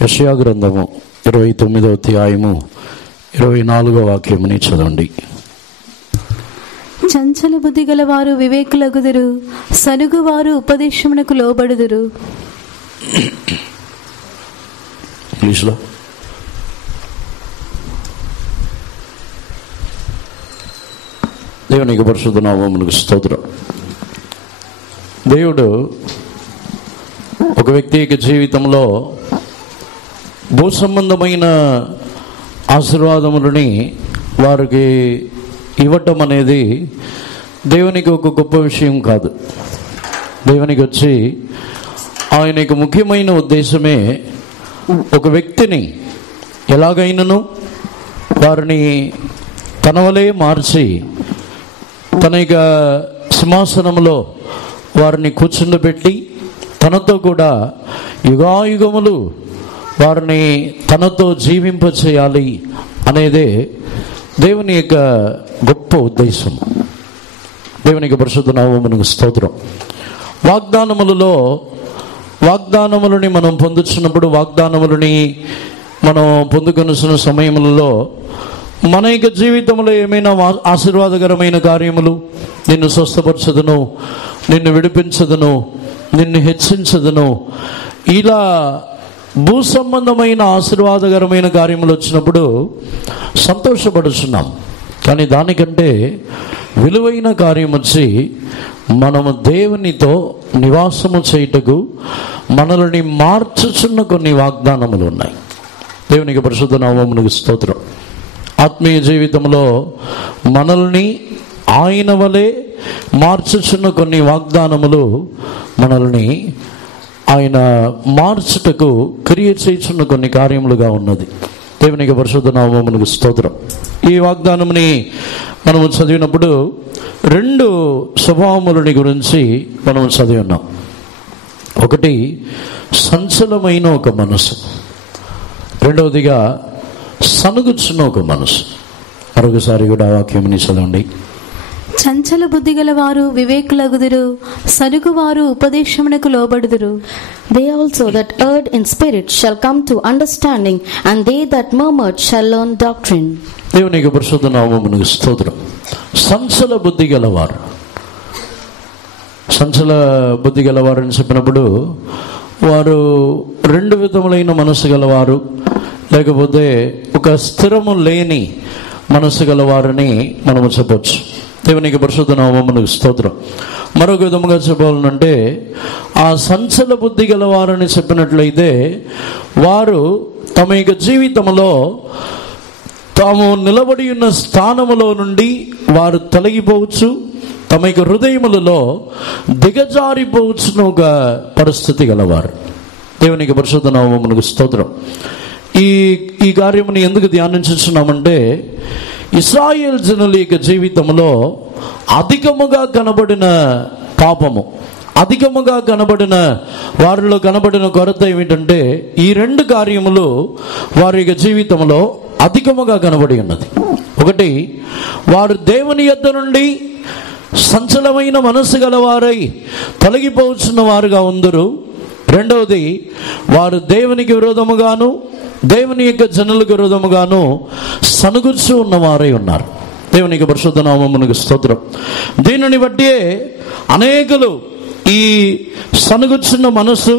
యెషయా గ్రంథము 29వ అధ్యాయము 24వ వాక్యముని చదవండి. చంచల బుద్ధి గల వారు వివేకులగుదురు, సనుగువారు ఉపదేశమునకు లోబడుదురు. ఇంగ్లీష్లో దేవునికి పరిశుద్ధ నామమునకు స్తోత్రం. దేవుడు ఒక వ్యక్తి యొక్క జీవితంలో భూ సంబంధమైన ఆశీర్వాదములని వారికి ఇవ్వటం అనేది దేవునికి ఒక గొప్ప విషయం కాదు. దేవునికి వచ్చి ఆయనకు ముఖ్యమైన ఉద్దేశమే ఒక వ్యక్తిని ఎలాగైనాను వారిని తన వలె మార్చి తన యొక్క సింహాసనంలో వారిని కూర్చుండబెట్టి తనతో కూడా యుగాయుగములు వారిని తనతో జీవింపచేయాలి అనేదే దేవుని యొక్క గొప్ప ఉద్దేశం. దేవునికి పరిశుద్ధ నామమునకు స్తోత్రం. వాగ్దానములని మనం పొందుతున్నప్పుడు, వాగ్దానములని మనం పొందుకొనున్న సమయములలో మన యొక్క జీవితంలో ఏమైనా ఆశీర్వాదకరమైన కార్యములు, నిన్ను స్వస్థపరచదును, నిన్ను విడిపించదును, నిన్ను హెచ్చించదును, ఇలా భూ సంబంధమైన ఆశీర్వాదకరమైన కార్యములు వచ్చినప్పుడు సంతోషపడుతున్నాం. కానీ దానికంటే విలువైన కార్యం వచ్చి మనము దేవునితో నివాసము చేయుటకు మనల్ని మార్చుచున్న కొన్ని వాగ్దానములు ఉన్నాయి. దేవునికి పరిశుద్ధ నామమునకు స్తోత్రం. ఆత్మీయ జీవితంలో మనల్ని ఆయన వలె మార్చుచున్న కొన్ని వాగ్దానములు మనల్ని ఆయన మార్చుటకు క్రియ చేయుచున్న కొన్ని కార్యములుగా ఉన్నది. దేవునికి పరిశుద్ధ నామమునకు స్తోత్రం. ఈ వాగ్దానముని మనము చదివినప్పుడు రెండు స్వభావములని గురించి మనము చదివి ఉన్నాం. ఒకటి సంచలమైన ఒక మనసు, రెండవదిగా సనుగుచున్న ఒక మనసు. మరొకసారి కూడా వాక్యముని చదవండి. చంచల బుద్ధి గల వారు వివేకులగుదురు, సనుగువారు ఉపదేశమునకు లోబడుదురు. They also that erred in spirit shall come to understanding, and they that murmured shall learn doctrine. దేవునికి పరిశుద్ధ నామమునకు స్తోత్రం. సంచల బుద్ధి గలవారు, సంచల బుద్ధి గలవారు అని చెప్పినప్పుడు వారు రెండు విధములైన మనసు గలవారు, లేకపోతే ఒక స్థిరము లేని మనసు గలవారని మనము చెప్పవచ్చు. దేవునికి పరిశుద్ధ నామమునకు స్తోత్రం. మరొక విధముగా చెప్పాలంటే ఆ సంచల బుద్ధి గలవారని చెప్పినట్లయితే వారు తమ యొక్క జీవితంలో తాము నిలబడి ఉన్న స్థానములో నుండి వారు తొలగిపోవచ్చు, తమ యొక్క హృదయములలో దిగజారిపోవచ్చున్న ఒక పరిస్థితి గలవారు. దేవునికి పరిశుద్ధ నామమునకు స్తోత్రం. ఈ కార్యముని ఎందుకు ధ్యానించుచున్నామంటే ఇశ్రాయేల్ జనుల యొక్క జీవితంలో అధికముగా కనబడిన పాపము, అధికముగా కనబడిన వారిలో కనబడిన కొరత ఏమిటంటే ఈ రెండు కార్యములు వారి యొక్క జీవితంలో అధికముగా కనబడి ఉన్నది. ఒకటి, వారు దేవుని యొద్ద నుండి సంచలమైన మనసు గలవారై తొలగిపోవచ్చున్న వారుగా ఉందరు. రెండవది, వారు దేవునికి విరోధముగాను దేవుని యొక్క జనులకు విరోధముగాను సనుగుచు ఉన్నవారై ఉన్నారు. దేవునికి పరిశుద్ధ నామమునకు స్తోత్రం. దీనిని బట్టి అనేకులు ఈ సనుగుచున్న మనసు,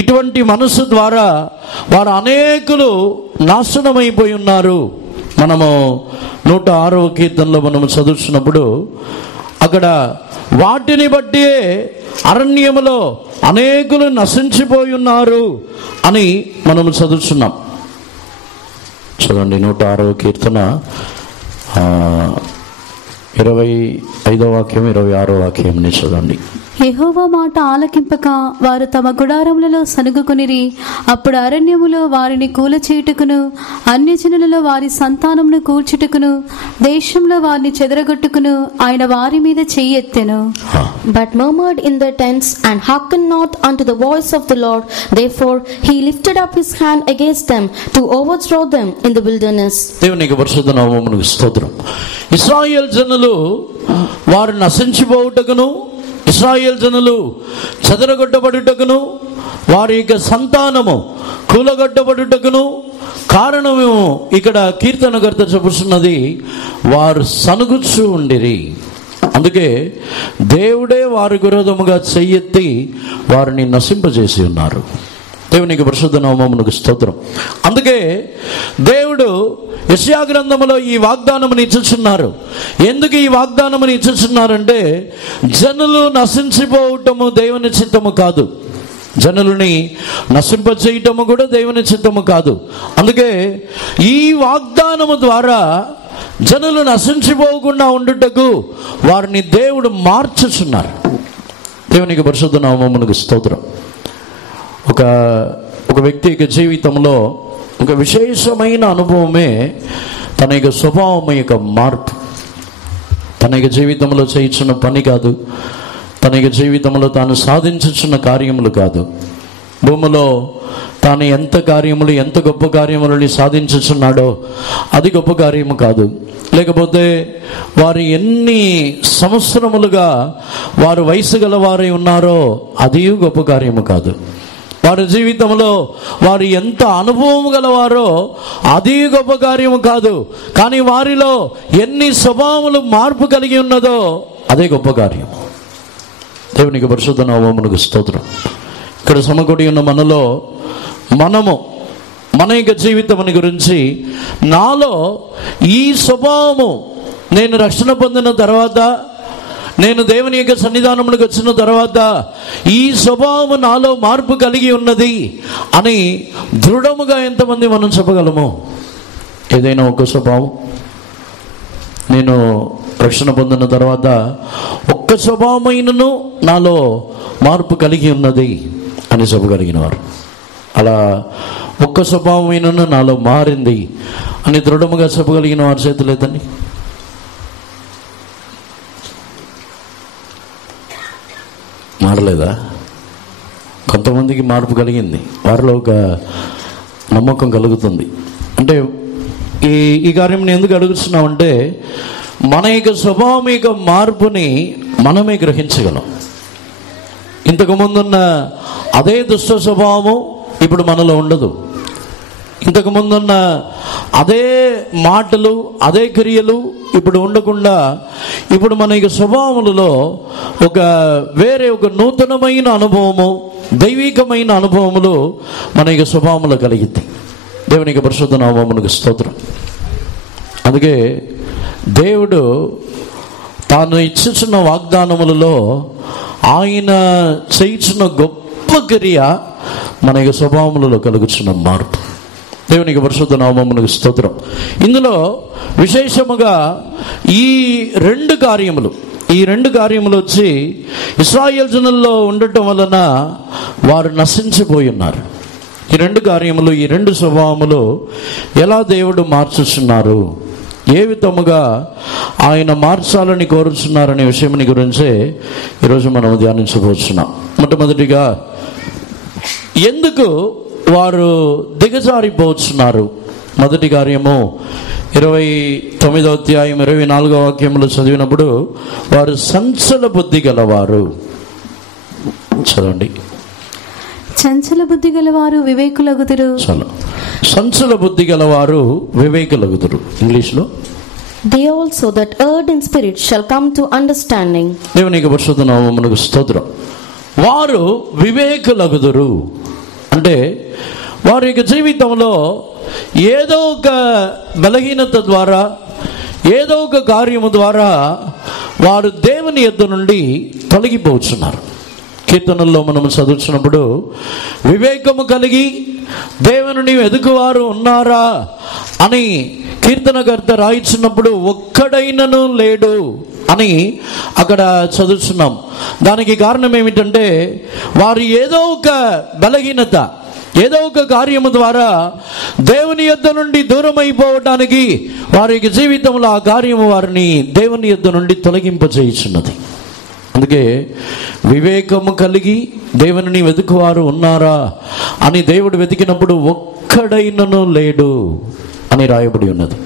ఇటువంటి మనసు ద్వారా వారు అనేకులు నాశనమైపోయి ఉన్నారు. మనము 106వ కీర్తనలో మనము చదువుతున్నప్పుడు అక్కడ వాటిని బట్టి అరణ్యములో అనేకులు నశించిపోయి ఉన్నారు అని మనము చదువుతున్నాం. చదవండి 106వ కీర్తన 25వ వాక్యం 26వ వాక్యం చదవండి. యెహోవా మాట ఆలకింపక వారు తమ గుడారములలో సనుగుకొనిరి. అప్పుడు అరణ్యములో వారిని కూలచేయుటకును, అన్యజనులలో వారి సంతానమును కూర్చుటకును, దేశంలో వారిని చెదరగొట్టుకును ఆయన వారి మీద చెయ్యెత్తెను. But murmured in their tents, and hearkened not unto the voice of the Lord. Therefore he lifted up his hand against them to overthrow them in the wilderness. దేవునికి పరిశుద్ధ నామమునకు స్తోత్రం. ఇశ్రాయేల్ జనులు వారు నశించిపోవుటకును, ఇశ్రాయేల్ జనులు చెదరగొట్టబడుటకును, వారి యొక్క సంతానము కూలగొట్టబడుటకును కారణము ఇక్కడ కీర్తనకర్త చెప్పుతున్నది, వారు సనుగుచూ ఉండిరి. అందుకే దేవుడే వారి విరోధముగా చెయ్యెత్తి వారిని నశింపజేసి ఉన్నారు. దేవునికి పరిశుద్ధ నామమునకు స్తోత్రం. అందుకే దేవుడు యెషయా గ్రంథములో ఈ వాగ్దానముని ఇచ్చుచున్నారు. ఎందుకు ఈ వాగ్దానముని ఇచ్చుచున్నారంటే, జనులు నశించిపోవటము దేవుని చిత్తము కాదు, జనులని నశింపచేయటము కూడా దేవుని చిత్తము కాదు. అందుకే ఈ వాగ్దానము ద్వారా జనులు నశించిపోకుండా ఉండుటకు వారిని దేవుడు మార్చుచున్నారు. దేవునికి పరిశుద్ధ నామమునకు స్తోత్రం. ఒక వ్యక్తి యొక్క జీవితంలో ఒక విశేషమైన అనుభవమే తన యొక్క స్వభావం యొక్క మార్పు. తన యొక్క జీవితంలో చేయించున్న పని కాదు, తన యొక్క జీవితంలో తాను సాధించుచున్న కార్యములు కాదు, భూమిలో తాను ఎంత కార్యములు, ఎంత గొప్ప కార్యములని సాధించుచున్నాడో అది గొప్ప కార్యము కాదు. లేకపోతే వారు ఎన్ని సంవత్సరములుగా వారు వయసు గలవారై ఉన్నారో అది గొప్ప కార్యము కాదు. వారి జీవితంలో వారు ఎంత అనుభవం గలవారో అది గొప్ప కార్యము కాదు. కానీ వారిలో ఎన్ని స్వభావములు మార్పు కలిగి ఉన్నదో అదే గొప్ప కార్యం. దేవునికి పరిశుద్ధ నామమునకు స్తోత్రం. ఇక్కడ సమకూడి ఉన్న మనలో మనము మన యొక్క జీవితముని గురించి, నాలో ఈ స్వభావము నేను రక్షణ పొందిన తర్వాత, నేను దేవుని యొక్క సన్నిధానములకు వచ్చిన తర్వాత ఈ స్వభావము నాలో మార్పు కలిగి ఉన్నది అని దృఢముగా ఎంతమంది మనం చెప్పగలము? ఏదైనా ఒక స్వభావం, నేను రక్షణ పొందిన తర్వాత ఒక్క స్వభావమైనను నాలో మార్పు కలిగి ఉన్నది అని చెప్పగలిగిన వారు, అలా ఒక్క స్వభావమైనను నాలో మారింది అని దృఢముగా చెప్పగలిగిన వారి చేతులు ఎత్తండి. మారలేదా? కొంతమందికి మార్పు కలిగింది, వారిలో ఒక నమ్మకం కలుగుతుంది. అంటే ఈ కార్యం నేను ఎందుకు అడుగుతున్నామంటే, మన యొక్క స్వభావం యొక్క మార్పుని మనమే గ్రహించగలం. ఇంతకు ముందున్న అదే దుష్ట స్వభావము ఇప్పుడు మనలో ఉండదు. ఇంతకు ముందున్న అదే మాటలు, అదే క్రియలు ఇప్పుడు ఉండకుండా ఇప్పుడు మన యొక్క స్వభావములలో వేరే ఒక నూతనమైన అనుభవము, దైవికమైన అనుభవములు మన యొక్క స్వభావములో కలిగింది. దేవునికి పరిశుద్ధ నామమునకు స్తోత్రం. అందుకే దేవుడు తాను ఇచ్చుచున్న వాగ్దానములలో ఆయన చేయుచున్న గొప్ప క్రియ మన యొక్క స్వభావములలో కలుగుచున్న మార్పు. దేవునికి పరిశుద్ధ నామమునకు స్తోత్రం. ఇందులో విశేషముగా ఈ రెండు కార్యములు వచ్చి ఇశ్రాయేలు జనుల్లో ఉండటం వలన వారు నశించిపోయి ఉన్నారు. ఈ రెండు కార్యములు, ఈ రెండు స్వభావములు ఎలా దేవుడు మార్చుచున్నారు, ఏ విధముగా ఆయన మార్చాలని కోరుచున్నారనే విషయం గురించే ఈరోజు మనం ధ్యానించబోతున్నాం. మొట్టమొదటిగా ఎందుకు వారు దిగజారిపోతున్నారు? మొదటి కార్యము 29వ అధ్యాయం 24వ వాక్యములు చదివినప్పుడు, వారు సంచల బుద్ధి గలవారు. చదవండి. చంచల బుద్ధి గలవారు వివేకులగుదురు. చాలా సంచల బుద్ధి గలవారు వివేకులగుదురు. ఇంగ్లీష్లో, they also that erred in spirit shall come to understanding. దేవునికి పరిశుద్ధ నామమునకు స్తోత్రం. వారు వివేకులగుదురు అంటే వారి యొక్క జీవితంలో ఏదో ఒక బలహీనత ద్వారా, ఏదో ఒక కార్యము ద్వారా వారు దేవుని యొద్ద నుండి తొలగిపోతున్నారు. కీర్తనల్లో మనం చదువుతున్నప్పుడు, వివేకము కలిగి దేవుని వెదుకువారు ఉన్నారా అని కీర్తనకర్త రాయించినప్పుడు ఒక్కడైనను లేడు అని అక్కడ చదువుతున్నాం. దానికి కారణం ఏమిటంటే, వారు ఏదో ఒక బలహీనత, ఏదో ఒక కార్యము ద్వారా దేవుని యొద్ద నుండి దూరం అయిపోవటానికి వారి జీవితంలో ఆ కార్యము వారిని దేవుని యొద్ద నుండి తొలగింపజేయుచున్నది. అందుకే వివేకము కలిగి దేవుని వెతుకువారు ఉన్నారా అని దేవుడు వెతికినప్పుడు ఒక్కడైనను లేడు అని రాయబడి ఉన్నది.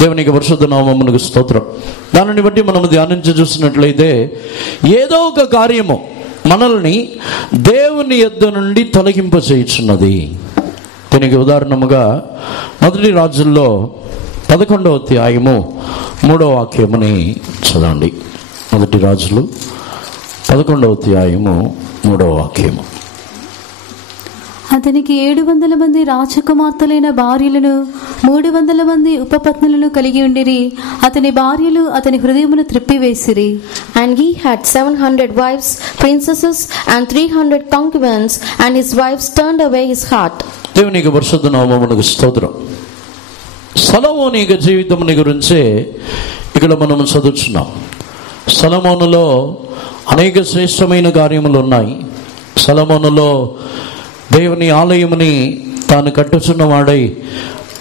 దేవునికి పరిశుద్ధ నామమునకు స్తోత్రం. దానిని బట్టి మనం ధ్యానించి చూసినట్లయితే, ఏదో ఒక కార్యము మనల్ని దేవుని యొద్ద నుండి తొలగింపచేయుచున్నది. దీనికి ఉదాహరణముగా మొదటి రాజుల్లో 11వ అధ్యాయము 3వ వాక్యముని చదవండి. మొదటి రాజులు 11వ అధ్యాయము 3వ వాక్యము. అతనికి 700 మంది రాజకుమార్తెలైన భార్యలను 300 మంది ఉపపత్నులను కలిగి ఉండిరి. అతని భార్యలు అతని హృదయమును త్రిప్పివేసిరి. And he had 700 wives, princesses, and 300 concubines, and his wives turned away his heart. దేవునికి పరిశుద్ధ నామమునకు స్తోత్రం. సొలొమోను యొక్క జీవితముని గురించే ఇక్కడ మనం చదువుతున్నాం. సొలొమోనులో అనేక శ్రేష్టమైన కార్యములు ఉన్నాయి. సొలొమోనులో దేవుని ఆలయముని తాను కట్టుచున్నవాడై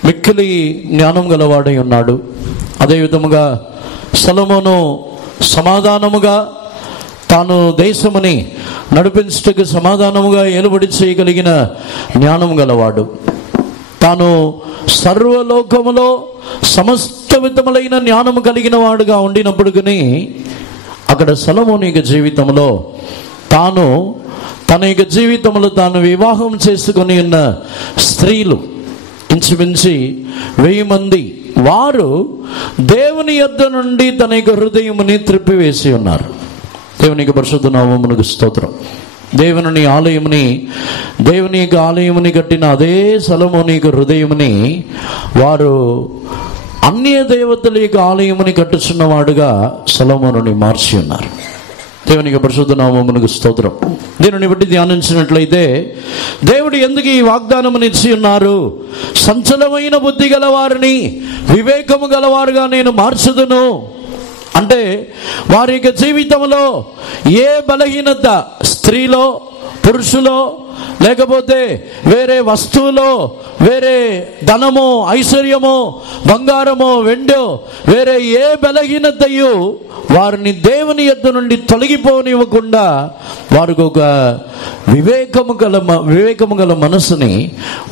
మిక్కిలి జ్ఞానం గలవాడై ఉన్నాడు. అదేవిధముగా సొలొమోను సమాధానముగా తాను దేశముని నడిపించుటకు సమాధానముగా ఏలుబడి చేయగలిగిన జ్ఞానం గలవాడు. తాను సర్వలోకములో సమస్త విధములైన జ్ఞానము కలిగిన వాడుగా ఉండినప్పటికీ అక్కడ సొలొమోను యొక్క జీవితంలో తాను తన యొక్క జీవితంలో తాను వివాహం చేసుకుని ఉన్న స్త్రీలు ఇంచుమించి 1000 మంది, వారు దేవుని యొద్ద నుండి తన యొక్క హృదయముని త్రిప్పివేసి ఉన్నారు. దేవునికి పరిశుద్ధ నామమునకు స్తోత్రం. దేవుని యొక్క ఆలయముని కట్టిన అదే సొలొమోను యొక్క హృదయముని వారు అన్య దేవతల యొక్క ఆలయముని కట్టుచున్నవాడుగా సొలొమోనుని మార్చి ఉన్నారు. దేవునికి పరిశుద్ధ నామమునకు స్తోత్రం. దీనిని బట్టి ధ్యానించినట్లయితే దేవుడు ఎందుకు ఈ వాగ్దానముని ఇచ్చి ఉన్నారు? సంచలమైన బుద్ధి గలవారిని వివేకము గలవారుగా నేను మార్చుదును అంటే, వారి యొక్క జీవితంలో ఏ బలహీనత, స్త్రీలో, పురుషులో, లేకపోతే వేరే వస్తువులో, వేరే ధనమో, ఐశ్వర్యమో, బంగారమో, వెండో, వేరే ఏ బలహీనతయు వారిని దేవుని యొద్ద నుండి తొలగిపోనివ్వకుండా వారికి ఒక వివేకము గల మనసుని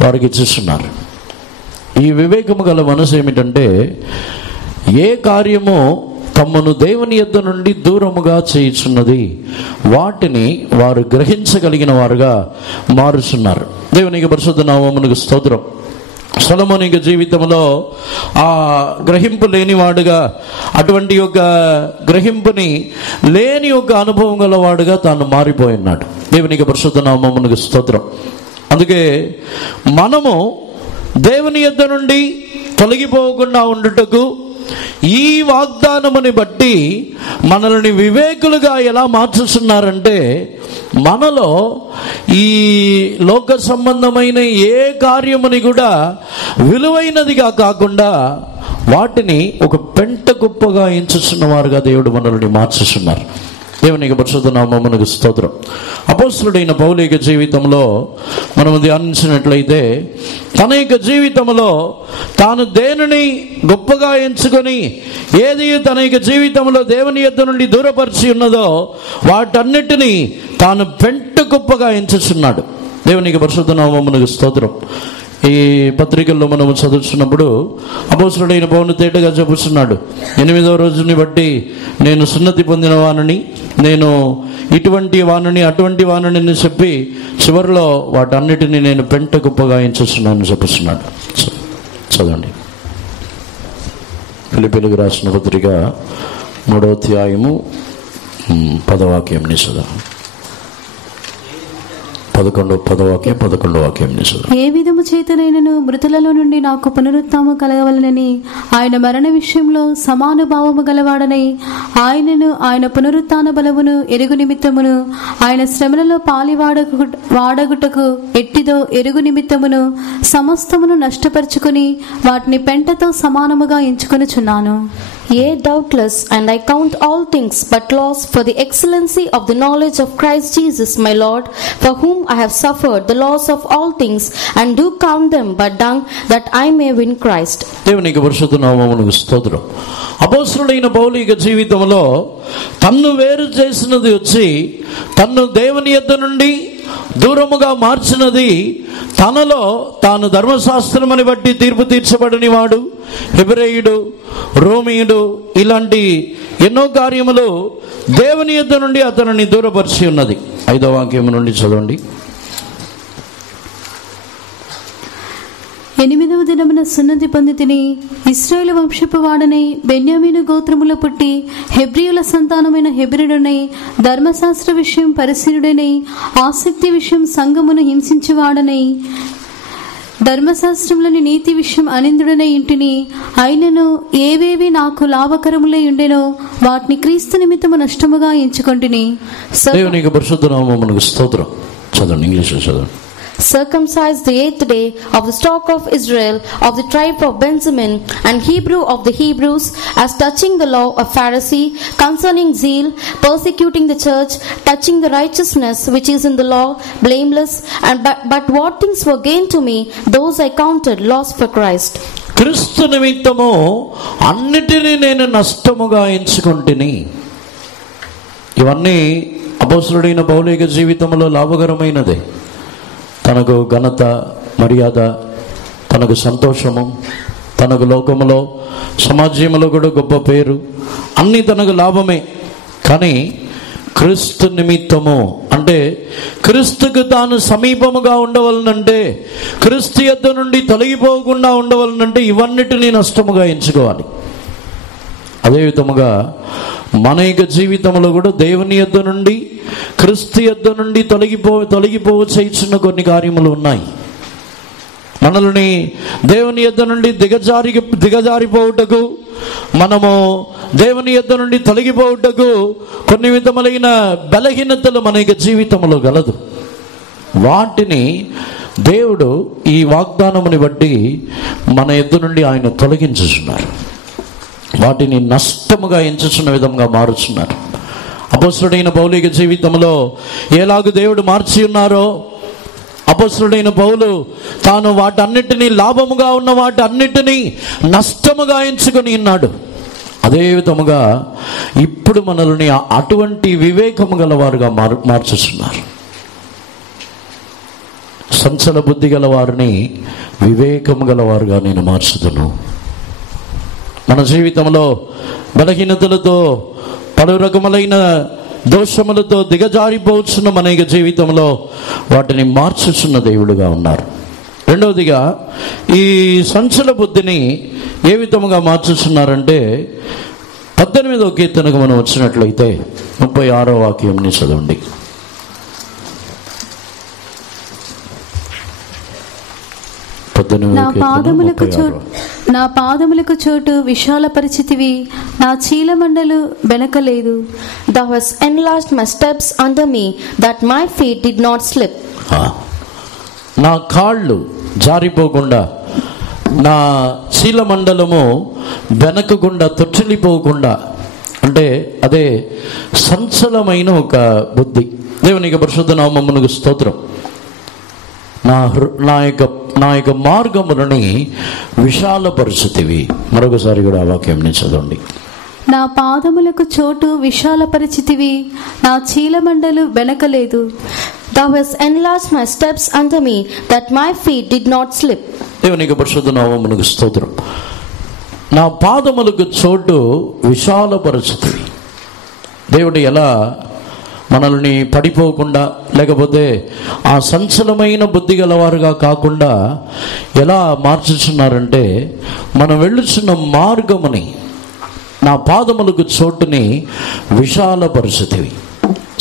వారికి ఇచ్చిస్తున్నారు. ఈ వివేకము గల మనసు ఏమిటంటే, ఏ కార్యమో తమను దేవుని యొద్ద నుండి దూరముగా చేయుచున్నది వాటిని వారు గ్రహించగలిగిన వారుగా మారుచున్నారు. దేవునికి పరిశుద్ధ నామమునకు స్తోత్రం. సొలొమోను యొక్క జీవితంలో ఆ గ్రహింపు లేనివాడుగా, అటువంటి యొక్క గ్రహింపుని లేని ఒక అనుభవం గలవాడుగా తాను మారిపోయినాడు. దేవునికి పరిశుద్ధ నామమునకు స్తోత్రం. అందుకే మనము దేవుని యొద్ద నుండి తొలగిపోకుండా ఉండుటకు ఈ వాగ్దానముని బట్టి మనల్ని వివేకులుగా ఎలా మార్చుతున్నారంటే, మనలో ఈ లోక సంబంధమైన ఏ కార్యముని కూడా విలువైనదిగా కాకుండా వాటిని ఒక పెంట కుప్పగా ఎంచుతున్న వారుగా దేవుడు మనల్ని మార్చుతున్నారు. దేవునికి పరిశుద్ధ నామమునకు స్తోత్రం. అపోస్తలుడైన పౌలు యొక్క జీవితంలో మనం ధ్యానించినట్లయితే, తన యొక్క జీవితంలో తాను దేనిని గొప్పగా ఎంచుకొని ఏది తన యొక్క జీవితంలో దేవుని యొద్ద నుండి దూరపరిచి ఉన్నదో వాటన్నిటినీ తాను పెంట కుప్పగా ఎంచుచున్నాడు. దేవునికి పరిశుద్ధ నామమునకు స్తోత్రం. ఈ పత్రికల్లో మనము చదువుతున్నప్పుడు అపోస్తలుడైన పౌలు తేటగా చెబుతున్నాడు, 8వ రోజుని బట్టి నేను సున్నతి పొందిన వానని, నేను ఇటువంటి వానని, అటువంటి వానని చెప్పి చివరిలో వాటన్నిటిని నేను పెంట కుప్పగా ఎంచుతున్నాను చెప్పుతున్నాడు. చదవండి. ఫిలిప్పీయులకు రాసిన పత్రిక 3వ అధ్యాయము 10వ వాక్యం చదవండి. 11వ వాక్యం. ఏ విధము చేతనైనను మృతులలో నుండి నాకు పునరుత్థానము కలగవలనని ఆయన మరణ విషయంలో సమానుభావము గలవాడనై ఆయనను, ఆయన పునరుత్థాన బలమును ఎరుగు నిమిత్తమును, ఆయన శ్రమలలో పాలి వాడగుటకు ఎట్టిదో ఎరుగు నిమిత్తమును సమస్తమును నష్టపరుచుకుని వాటిని పెంటతో సమానముగా ఎంచుకొనుచున్నాను. Yea, doubtless, and I count all things but loss for the excellency of the knowledge of Christ Jesus my Lord, for whom I have suffered the loss of all things, and do count them but dung, that I may win Christ. దేవునికి పరిశుద్ధ నామమునకు స్తోత్రం. అపోస్తలుడైన పౌలు యొక్క జీవితంలో తన్ను వేరు చేసినది వచ్చి, తన్ను దేవుని యొద్ద నుండి దూరముగా మార్చినది, తనలో తాను ధర్మశాస్త్రముని బట్టి తీర్పు తీర్చబడని వాడు, హెబ్రేయుడు, రోమీయుడు, ఇలాంటి ఎన్నో కార్యములు దేవుని యొద్ద నుండి అతనిని దూరపరిచి ఉన్నది. 5వ వాక్యం నుండి చదవండి. 8వ దినమున సున్నతి పొంది తిని ఇశ్రాయేలు వంశపు వాడనై బెన్యామీను గోత్రములో పుట్టి హెబ్రీయుల సంతానమైన హెబ్రీయుడనై ధర్మశాస్త్ర విషయం పరిశీలుడనై ఆసక్తి విషయం సంఘమును హింసించువాడనై ధర్మశాస్త్రములోని నీతి విషయం అనిందుడనై ఇంటిని అయినను ఏవేవి నాకు లాభకరములై ఉండెనో వాటిని క్రీస్తు నిమిత్తము నష్టముగా ఎంచుకొంటిని. దేవునికి పరిశుద్ధ నామమునకు స్తోత్రం. చదవండి, ఇంగ్లీష్ చదవండి. Circumcised the 8th day of the stock of Israel, of the tribe of Benjamin, and Hebrew of the Hebrews, as touching the law of Pharisee, concerning zeal, persecuting the church, touching the righteousness which is in the law, blameless, and but what things were gained to me, those I counted loss for Christ. క్రీస్తు నిమిత్తము అన్నిటినీ నేను నష్టముగా ఎంచుకొంటిని. ఇవన్నీ అపోస్తలుడైన పౌలు యొక్క జీవితంలో లాభకరమైనదే. తనకు ఘనత, మర్యాద, తనకు సంతోషము, తనకు లోకములో సమాజంలో కూడా గొప్ప పేరు, అన్నీ తనకు లాభమే. కానీ క్రీస్తు నిమిత్తము అంటే క్రీస్తుకు తాను సమీపముగా ఉండవలనంటే, క్రీస్తు యొద్ద నుండి తొలగిపోకుండా ఉండవలనంటే ఇవన్నిటినీ నష్టముగా ఎంచుకోవాలి. అదే విధముగా మన యొక్క జీవితంలో కూడా దేవుని యొద్ద నుండి, క్రీస్తు యొద్ద నుండి తొలగిపోవ చేస్తున్న కొన్ని కార్యములు ఉన్నాయి. మనల్ని దేవుని యొద్ద నుండి దిగజారిపోవుటకు, మనము దేవుని యొద్ద నుండి తొలగిపోవుటకు కొన్ని విధములైన బలహీనతలు మన యొక్క జీవితంలో గలదు. వాటిని దేవుడు ఈ వాగ్దానముని బట్టి మన యొద్ద నుండి ఆయన తొలగించుచున్నారు. వాటిని నష్టముగా ఎంచుచున్న విధంగా మారుచున్నారు. అపోస్తలుడైన పౌలు యొక్క జీవితంలో ఎలాగూ దేవుడు మార్చి ఉన్నారో, అపోస్తలుడైన పౌలు తాను వాటన్నిటినీ, లాభముగా ఉన్న వాటన్నిటినీ నష్టముగా ఎంచుకొని ఉన్నాడు. అదే విధముగా ఇప్పుడు మనల్ని అటువంటి వివేకము గలవారుగా మార్చుచున్నారు. సంచల బుద్ధి గలవారిని వివేకము గలవారుగా నేను మార్చుదును. మన జీవితంలో బలహీనతలతో, పలు రకములైన దోషములతో దిగజారిపోవచ్చున్న మన జీవితంలో వాటిని మార్చుచున్న దేవుడుగా ఉన్నారు. రెండవదిగా ఈ సంచల బుద్ధిని ఏ విధముగా మార్చుచున్నారంటే 18వ కీర్తనకు మనం వచ్చినట్లయితే 36వ వాక్యంని చదవండి. నా పాదములకు చోటు విశాల పరిచితివి, నా చీలమండలు బెనకలేదు. Thou hast enlarged my steps under me, that my feet did not slip. నా కాళ్ళు జారిపోకుండా, నా చీలమండలము వెనకకుండా, తొట్టిల్లిపోకుండా, అంటే అదే సంచలమైన ఒక బుద్ధి. దేవునికి పరిశుద్ధ నామమునకు స్తోత్రం. నా యొక్క మార్గములని విశాలపరుచుతివి. మరొకసారి కూడా ఆ వాక్యం చదవండి. నా పాదములకు చోటు విశాలపరిచితివి, నా చీలమండలు వెనకలేదు. Thou hast enlarged my steps under me, that my feet did not slip. దేవునికి పరిశుద్ధ నామమునకు స్తోత్రం. నా పాదములకు చోటు విశాలపరుచుతివి. దేవుడు ఎలా మనల్ని పడిపోకుండా, లేకపోతే ఆ సంచలమైన బుద్ధి గలవారుగా కాకుండా ఎలా మార్చుచున్నారంటే, మనం వెళ్ళుచున్న మార్గముని, నా పాదములకు చోటుని విశాలపరుచుతివి.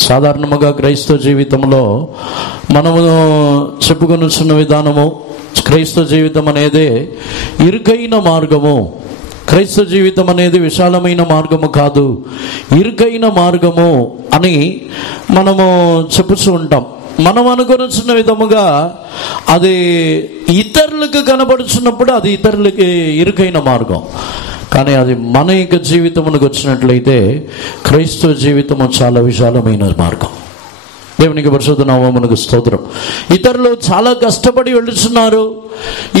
సాధారణముగా క్రైస్తవ జీవితంలో మనము చెప్పుకొనుచున్న విధానము, క్రైస్తవ జీవితం అనేదే ఇరుకైన మార్గము, క్రైస్తవ జీవితం అనేది విశాలమైన మార్గము కాదు, ఇరుకైన మార్గము అని మనము చెప్పుతూ ఉంటాం. మనం అనుకొనుచున్న విధముగా అది ఇతరులకు కనబడుచున్నప్పుడు అది ఇతరులకి ఇరుకైన మార్గం. కానీ అది మన యొక్క జీవితమునకు వచ్చినట్లయితే క్రైస్తవ జీవితము చాలా విశాలమైన మార్గం. దేవునికి పరిశుద్ధ నామమునకు స్తోత్రం. ఇతరులు చాలా కష్టపడి వెళుతున్నారు,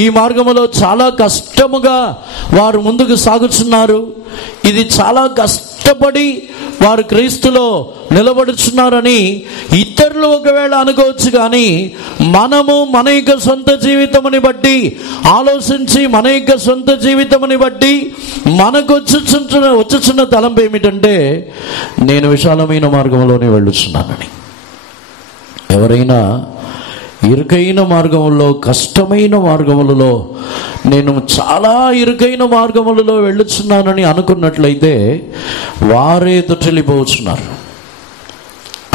ఈ మార్గములో చాలా కష్టముగా వారు ముందుకు సాగుతున్నారు, ఇది చాలా కష్టపడి వారు క్రీస్తులో నిలబడుచున్నారని ఇతరులు ఒకవేళ అనుకోవచ్చు. కానీ మనము మన యొక్క సొంత జీవితముని బట్టి ఆలోచించి, మన యొక్క సొంత జీవితముని బట్టి మనకు వచ్చుచున్న తలంపు ఏమిటంటే, నేను విశాలమైన మార్గంలోనే వెళ్ళుచున్నానని. ఎవరైనా ఇరుకైన మార్గములో, కష్టమైన మార్గములలో, నేను చాలా ఇరుకైన మార్గములలో వెళ్ళుచున్నానని అనుకున్నట్లయితే వారే తొట్టిల్లిపోతున్నారు.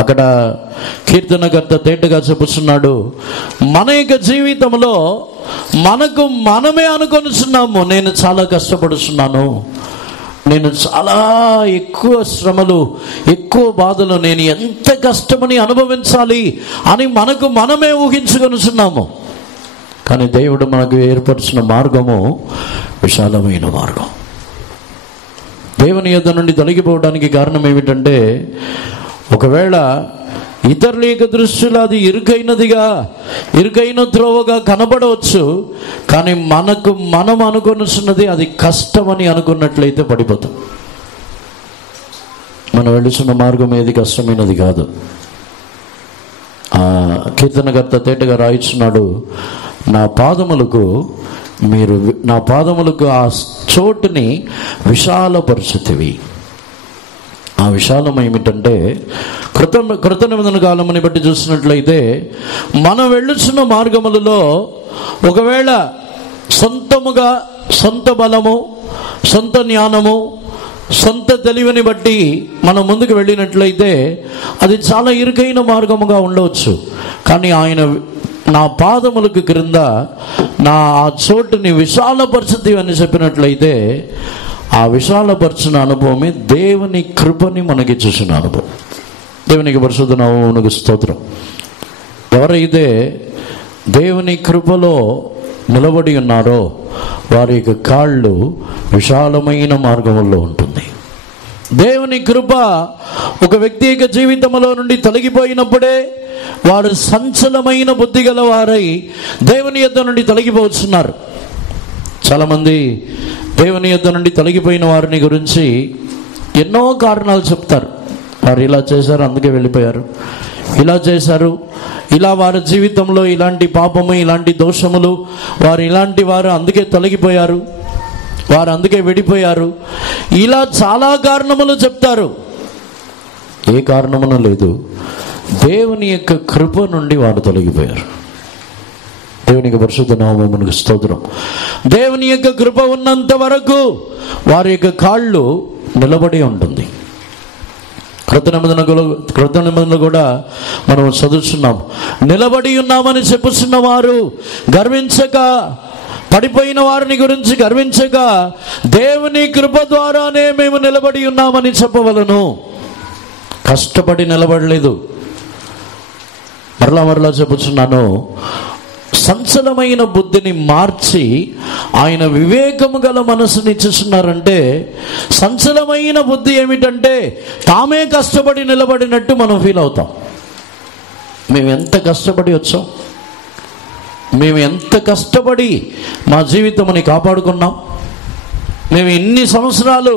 అక్కడ కీర్తనకర్త తేటగా చెప్పుచున్నాడు, మన యొక్క జీవితంలో మనకు మనమే అనుకొనిచున్నాము, నేను చాలా కష్టపడుచున్నాను, నేను చాలా ఎక్కువ శ్రమలు, ఎక్కువ బాధలు, నేను ఎంత కష్టమని అనుభవించాలి అని మనకు మనమే ఊహించుకొనిచున్నాము. కానీ దేవుడు మనకు ఏర్పరిచిన మార్గము విశాలమైన మార్గం. దేవుని యొద్ద నుండి తొలగిపోవడానికి కారణం ఏమిటంటే, ఒకవేళ ఇతరుల యొక్క దృష్టిలో అది ఇరుకైన త్రోవగా కనబడవచ్చు, కానీ మనకు మనం అనుకున్నది అది కష్టమని అనుకున్నట్లయితే పడిపోతాం. మనం వెళుతున్న మార్గం ఏది కష్టమైనది కాదు. కీర్తనకర్త తేటగా రాయిస్తున్నాడు, నా పాదములకు ఆ చోటుని విశాలపరుచుతివి. ఆ విశాలం ఏమిటంటే, కృత నిబంధన కాలమని బట్టి చూసినట్లయితే మనం వెళ్ళుచున్న మార్గములలో ఒకవేళ సొంతముగా, సొంత బలము, సొంత జ్ఞానము, సొంత తెలివిని బట్టి మనం ముందుకు వెళ్ళినట్లయితే అది చాలా ఇరుకైన మార్గముగా ఉండవచ్చు. కానీ ఆయన నా పాదములకు క్రింద ఆ చోటుని విశాలపరిచితి అని చెప్పినట్లయితే ఆ విశాలపరిచిన అనుభవమే దేవుని కృపని మనకి చూసిన అనుభవం. దేవునికి పరిశుద్ధ నామమునకు స్తోత్రం. ఎవరైతే దేవుని కృపలో నిలబడి ఉన్నారో వారి యొక్క కాళ్ళు విశాలమైన మార్గంలో ఉంటుంది. దేవుని కృప ఒక వ్యక్తి యొక్క జీవితంలో నుండి తొలగిపోయినప్పుడే వారు సంచలమైన బుద్ధి గల వారై దేవుని యొద్ద నుండి తొలగిపోతున్నారు. చాలామంది దేవుని యొద్ద నుండి తొలగిపోయిన వారిని గురించి ఎన్నో కారణాలు చెప్తారు. వారు ఇలా చేశారు అందుకే వెళ్ళిపోయారు, ఇలా చేశారు, ఇలా వారి జీవితంలో ఇలాంటి పాపము, ఇలాంటి దోషములు, ఇలాంటి వారు అందుకే తొలగిపోయారు, వారు అందుకే విడిపోయారు, ఇలా చాలా కారణములు చెప్తారు. ఏ కారణమును లేదు, దేవుని యొక్క కృప నుండి వారు తొలగిపోయారు. దేవునికి పరిశుద్ధ నామమునకు స్తోత్రం. దేవుని యొక్క కృప ఉన్నంత వరకు వారి యొక్క కాళ్ళు నిలబడి ఉంటుంది. క్రొత్త నిబంధనలు కూడా మనం చదువుతున్నాం. నిలబడి ఉన్నామని చెప్పుచున్న వారు గర్వించక, పడిపోయిన వారిని గురించి గర్వించక, దేవుని కృప ద్వారానే మేము నిలబడి ఉన్నామని చెప్పవలను. కష్టపడి నిలబడలేదు. మరలా చెప్పుచున్నాను, సంచలమైన బుద్ధిని మార్చి ఆయన వివేకము గల మనసుని ఇచ్చేస్తున్నారంటే, సంచలమైన బుద్ధి ఏమిటంటే తామే కష్టపడి నిలబడినట్టు మనం ఫీల్ అవుతాం. మేము ఎంత కష్టపడి వచ్చాం, మేము ఎంత కష్టపడి మా జీవితంని కాపాడుకున్నాం, మేము ఎన్ని సంవత్సరాలు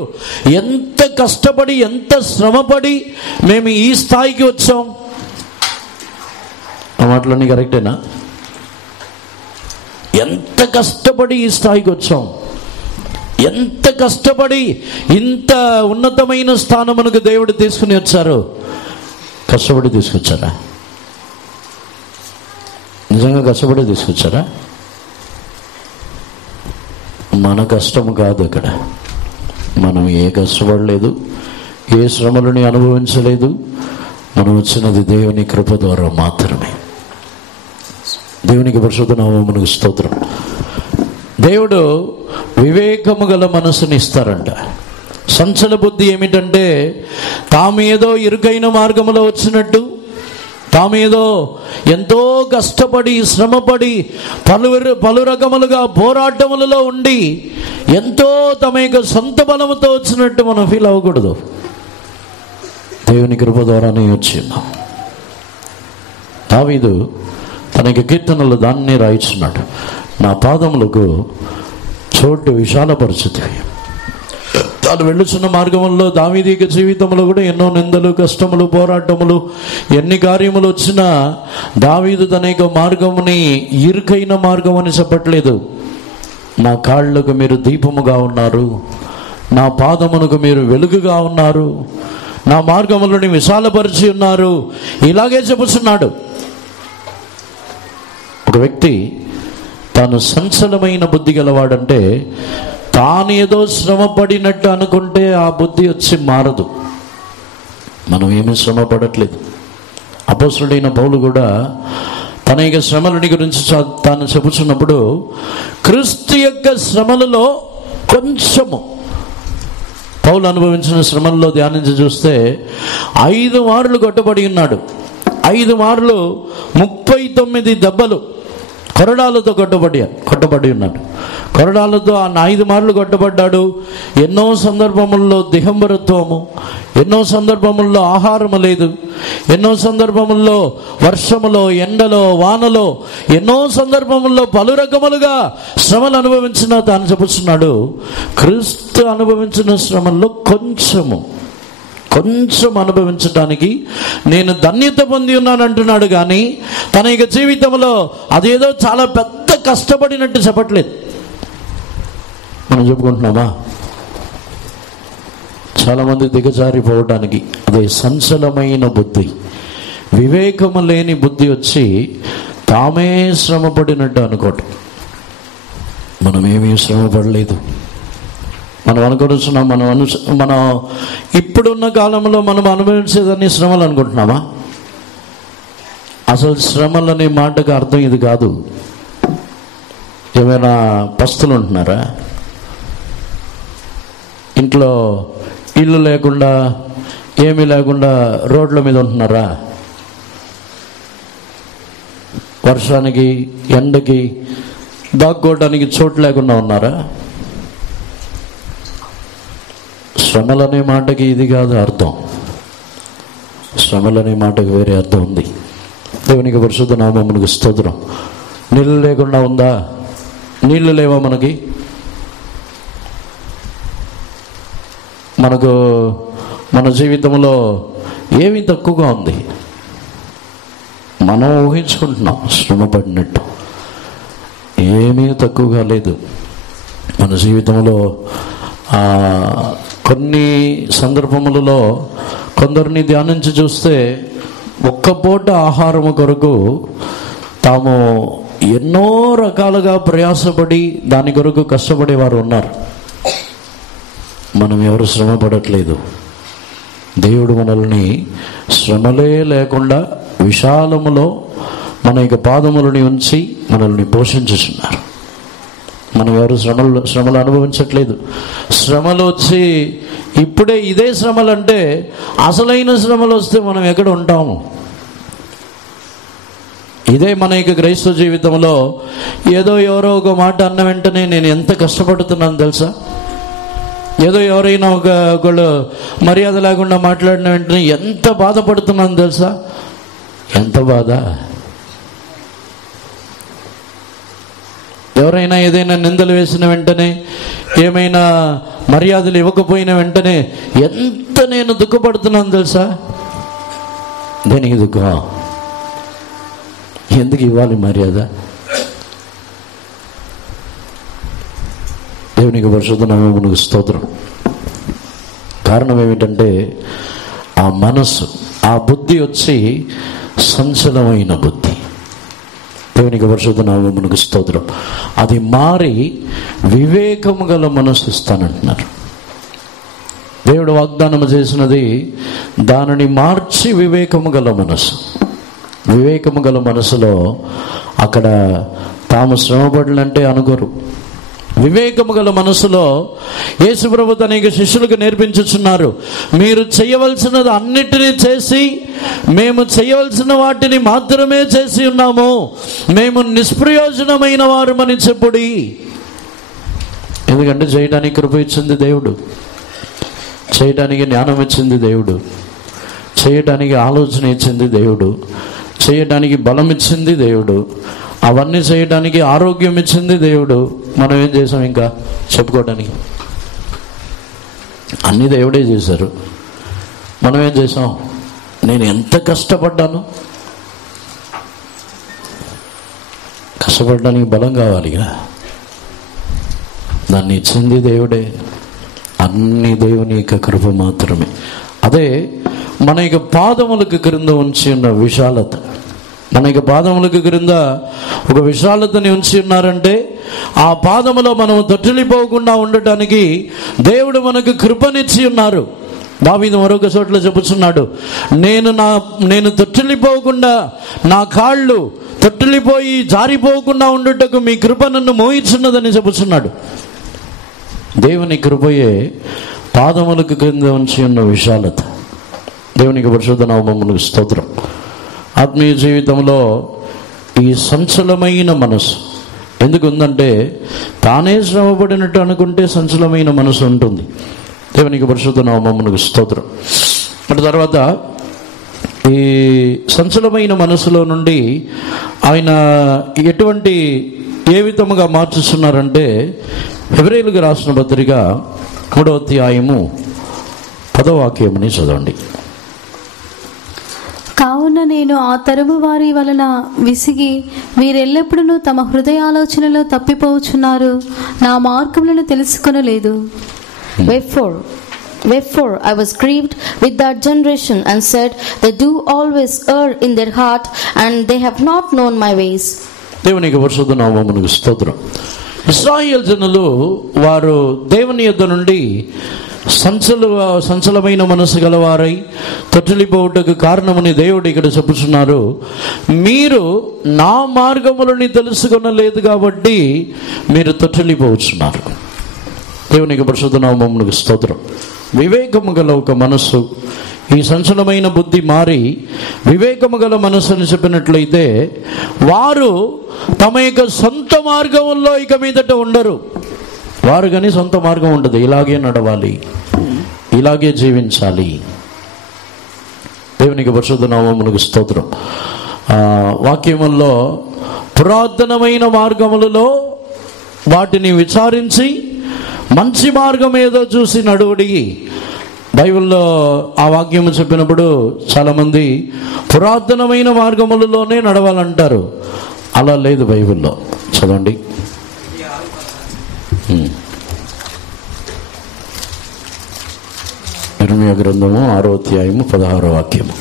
ఎంత కష్టపడి, ఎంత శ్రమపడి మేము ఈ స్థాయికి వచ్చాం. ఆ మాటలన్నీ కరెక్టేనా? ఎంత కష్టపడి ఈ స్థాయికి వచ్చాం, ఎంత కష్టపడి ఇంత ఉన్నతమైన స్థానమునకు దేవుడు తీసుకుని వచ్చారు. కష్టపడి తీసుకొచ్చారా? నిజంగా కష్టపడి తీసుకొచ్చారా? మన కష్టం కాదు. అక్కడ మనం ఏ కష్టపడలేదు, ఏ శ్రమలని అనుభవించలేదు. మనం వచ్చినది దేవుని కృప ద్వారా మాత్రమే. దేవునికి పరిశుద్ధ నామమునకు స్తోత్రం. దేవుడు వివేకము గల మనసుని ఇస్తారంట. సంచల బుద్ధి ఏమిటంటే తాము ఏదో ఇరుకైన మార్గంలో వచ్చినట్టు, తాము ఏదో ఎంతో కష్టపడి శ్రమపడి పలు రకములుగా పోరాటములలో ఉండి ఎంతో తమ యొక్క సొంత బలముతో వచ్చినట్టు మనం ఫీల్ అవ్వకూడదు. దేవుని కృప ద్వారానే వచ్చిందాం. దావీదు తనకి కీర్తనలు దాన్నే రాయిస్తున్నాడు, నా పాదములకు చోటు విశాలపరిచితివి. తాను వెళ్ళుచున్న మార్గంలో దావీదు జీవితంలో కూడా ఎన్నో నిందలు, కష్టములు, పోరాటములు, ఎన్ని కార్యములు వచ్చినా దావీదు తన యొక్క మార్గముని ఇరుకైన మార్గం అని చెప్పట్లేదు. నా కాళ్ళకు మీరు దీపముగా ఉన్నారు, నా పాదమునకు మీరు వెలుగుగా ఉన్నారు, నా మార్గములని విశాలపరిచి ఉన్నారు, ఇలాగే చెప్పుచున్నాడు. వ్యక్తి తాను సంచలమైన బుద్ధి గలవాడంటే తాను ఏదో శ్రమ పడినట్టు అనుకుంటే ఆ బుద్ధి వచ్చి మారదు. మనం ఏమీ శ్రమ పడట్లేదు. అపోస్తలుడైన పౌలు కూడా తన యొక్క శ్రమలని గురించి తాను చెబుతున్నప్పుడు క్రీస్తు యొక్క శ్రమలలో కొంచెము పౌలు అనుభవించిన శ్రమల్లో ధ్యానించి చూస్తే 5 మార్లు కొట్టబడి ఉన్నాడు. 5 మార్లు 39 దెబ్బలు కొరడాలతో కొట్టబడి ఉన్నాడు. కొరడాలతో 5 మార్లు కొట్టబడ్డాడు. ఎన్నో సందర్భముల్లో దిగంబరత్వము, ఎన్నో సందర్భముల్లో ఆహారము లేదు, ఎన్నో సందర్భముల్లో వర్షములో, ఎండలో, వానలో, ఎన్నో సందర్భముల్లో పలు రకములుగా శ్రమలు అనుభవించిన తాను చెబుతున్నాడు. క్రీస్తు అనుభవించిన శ్రమల్లో కొంచెం అనుభవించడానికి నేను ధన్యత పొంది ఉన్నాను అంటున్నాడు. కానీ తన యొక్క జీవితంలో అదేదో చాలా పెద్ద కష్టపడినట్టు చెప్పట్లేదు. మనం చెప్పుకుంటున్నామా? చాలామంది దిగజారిపోవడానికి అదే సంచలమైన బుద్ధి, వివేకము లేని బుద్ధి వచ్చి తామే శ్రమపడినట్టు అనుకోవటం. మనం ఏమీ శ్రమ పడలేదు. మనం అనుకుంటున్నాం మనం ఇప్పుడున్న కాలంలో మనం అనుభవించేదాన్ని శ్రమలు అనుకుంటున్నామా? అసలు శ్రమలు అనే మాటకు అర్థం ఇది కాదు. ఏమైనా పస్తులు ఉంటున్నారా? ఇంట్లో ఇల్లు లేకుండా, ఏమీ లేకుండా రోడ్ల మీద ఉంటున్నారా? వర్షానికి, ఎండకి దాక్కోవడానికి చోటు లేకుండా ఉన్నారా? శ్రమలనే మాటకి ఇది కాదు అర్థం. శ్రమలనే మాటకి వేరే అర్థం ఉంది. దేవునికి పరిశుద్ధ నామమునకు స్తోత్రం. నీళ్ళు లేకుండా ఉందా? నీళ్ళు లేవా మనకి? మనకు మన జీవితంలో ఏమీ తక్కువగా ఉంది? మనం ఊహించుకుంటున్నాం శ్రమ పడినట్టు. ఏమీ తక్కువగా లేదు మన జీవితంలో. కొన్ని సందర్భములలో కొందరిని ధ్యానించి చూస్తే ఒక్క పూట ఆహారము కొరకు తాము ఎన్నో రకాలుగా ప్రయాసపడి దాని కొరకు కష్టపడేవారు ఉన్నారు. మనం ఎవరు శ్రమ పడట్లేదు. దేవుడు మనల్ని శ్రమలే లేకుండా విశాలములో మన యొక్క పాదములని ఉంచి మనల్ని పోషించుతున్నారు. మనం ఎవరు శ్రమలు అనుభవించట్లేదు. శ్రమలు వచ్చి ఇప్పుడే ఇదే శ్రమలు అంటే అసలైన శ్రమలు వస్తే మనం ఎక్కడ ఉంటాము? ఇదే మన యొక్క క్రైస్తవ జీవితంలో ఏదో ఎవరో ఒక మాట అన్న వెంటనే నేను ఎంత కష్టపడుతున్నాను తెలుసా? ఏదో ఎవరైనా ఒకళ్ళు మర్యాద లేకుండా మాట్లాడిన వెంటనే ఎంత బాధపడుతున్నాను తెలుసా? ఎంత బాధ! ఎవరైనా ఏదైనా నిందలు వేసిన వెంటనే, ఏమైనా మర్యాదలు ఇవ్వకపోయిన వెంటనే ఎంత నేను దుఃఖపడుతున్నాను తెలుసా? దేనికి దుఃఖం? ఎందుకు ఇవ్వాలి మర్యాద? దేవునికి పరిశుద్ధ నామమునకు స్తోత్రం. కారణం ఏమిటంటే ఆ మనస్సు, ఆ బుద్ధి వచ్చి సంచలమైన బుద్ధి. దేవునికి పరిశుద్ధ నామమునకు స్తోత్రం. అది మారి వివేకము గల మనస్సు ఇస్తానంటున్నారు. దేవుడు వాగ్దానం చేసినది దానిని మార్చి వివేకము గల మనస్సు. వివేకము గల మనసులో అక్కడ తాము శ్రమపడాలంటే అనుకోరు. వివేకము గల మనసులో యేసుప్రభు తన శిష్యులకు నేర్పించుచున్నారు, మీరు చేయవలసినది అన్నిటినీ చేసి మేము చేయవలసిన వాటిని మాత్రమే చేసి ఉన్నాము, మేము నిష్ప్రయోజనమైన వారమని చెప్పుడి. ఎందుకంటే చేయడానికి కృప ఇచ్చింది దేవుడు, చేయడానికి జ్ఞానం ఇచ్చింది దేవుడు, చేయడానికి ఆలోచన ఇచ్చింది దేవుడు, చేయడానికి బలం ఇచ్చింది దేవుడు, అవన్నీ చేయడానికి ఆరోగ్యం ఇచ్చింది దేవుడు. మనం ఏం చేసాం ఇంకా చెప్పుకోవడానికి? అన్నీ దేవుడే చేశారు. మనం ఏం చేసాం? నేను ఎంత కష్టపడ్డాను. కష్టపడడానికి బలం కావాలిగా, దాన్ని ఇచ్చింది దేవుడే. అన్ని దేవుని యొక్క కృప మాత్రమే. అదే మన యొక్క పాదములకు క్రింద ఉంచి ఉన్న విశాలత. మన యొక్క పాదములకు క్రింద ఒక విశాలతని ఉంచి ఉన్నారంటే ఆ పాదములో మనం తొట్టిల్లిపోకుండా ఉండటానికి దేవుడు మనకు కృపనిచ్చి ఉన్నారు. దావీదు మరొక చోట్ల చెప్పుచున్నాడు, నేను తొట్టిల్లిపోకుండా, నా కాళ్ళు తొట్టిల్లిపోయి జారిపోకుండా ఉండుటకు మీ కృప నన్ను మోయిచున్నదని చెప్పుచున్నాడు. దేవుని కృపయే పాదములకు క్రింద ఉంచి ఉన్న విశాలత. దేవునికి పరిశుద్ధ నామమునకు స్తోత్రం. ఆత్మీయ జీవితంలో ఈ సంచలమైన మనసు ఎందుకు ఉందంటే, తానే శ్రమపడినట్టు అనుకుంటే సంచలమైన మనసు ఉంటుంది. దేవునికి పరిశుద్ధ నామమునకు స్తోత్రం. అటు తర్వాత ఈ సంచలమైన మనసులో నుండి ఆయన ఏ విధముగా మార్చుస్తున్నారంటే, హెబ్రీయులకు రాసిన పత్రిక 3వ అధ్యాయము 10వ వాక్యముని చదవండి. కావున నేను ఆ తరము వారి వలన విసిగి, వీరెల్లప్పుడూ తమ హృదయాలోచనలో తప్పిపోవచ్చున్నారు, నా మార్గములను తెలుసుకొనలేదు. Wherefore I was grieved with that generation, and said, they do always err in their heart, and they have not known my ways. దేవునికి పరిశుద్ధ నామమునకు స్తోత్రం. ఇశ్రాయేలు జనులు వారు దేవుని యొద్ద నుండి సంచలమైన మనసు గలవారై తొట్టిల్లిపోవుటకు కారణమని దేవుడు ఇక్కడ చెప్పుచున్నారు. మీరు నా మార్గములని తెలుసుకొనలేదు కాబట్టి మీరు తొట్టిల్లిపోవచ్చున్నారు. దేవునికి పరిశుద్ధ నామమునకు స్తోత్రం. వివేకము గల ఒక మనస్సు, ఈ సంచలమైన బుద్ధి మారి వివేకము గల మనస్సు అని చెప్పినట్లయితే వారు తమ యొక్క సొంత మార్గంలో ఇక మీదట ఉండరు. వారు కానీ సొంత మార్గం ఉండదు. ఇలాగే నడవాలి, ఇలాగే జీవించాలి. దేవునికి పరిశుద్ధ నామమునకు స్తోత్రం. వాక్యముల్లో పురాతనమైన మార్గములలో వాటిని విచారించి మంచి మార్గం ఏదో చూసి నడువుడి. బైబిల్లో ఆ వాక్యము చెప్పినప్పుడు చాలామంది పురాతనమైన మార్గములలోనే నడవాలంటారు. అలా లేదు బైబిల్లో. చదవండి. ఇర్మియా గ్రంథము 6వ అధ్యాయము 16వ వాక్యము.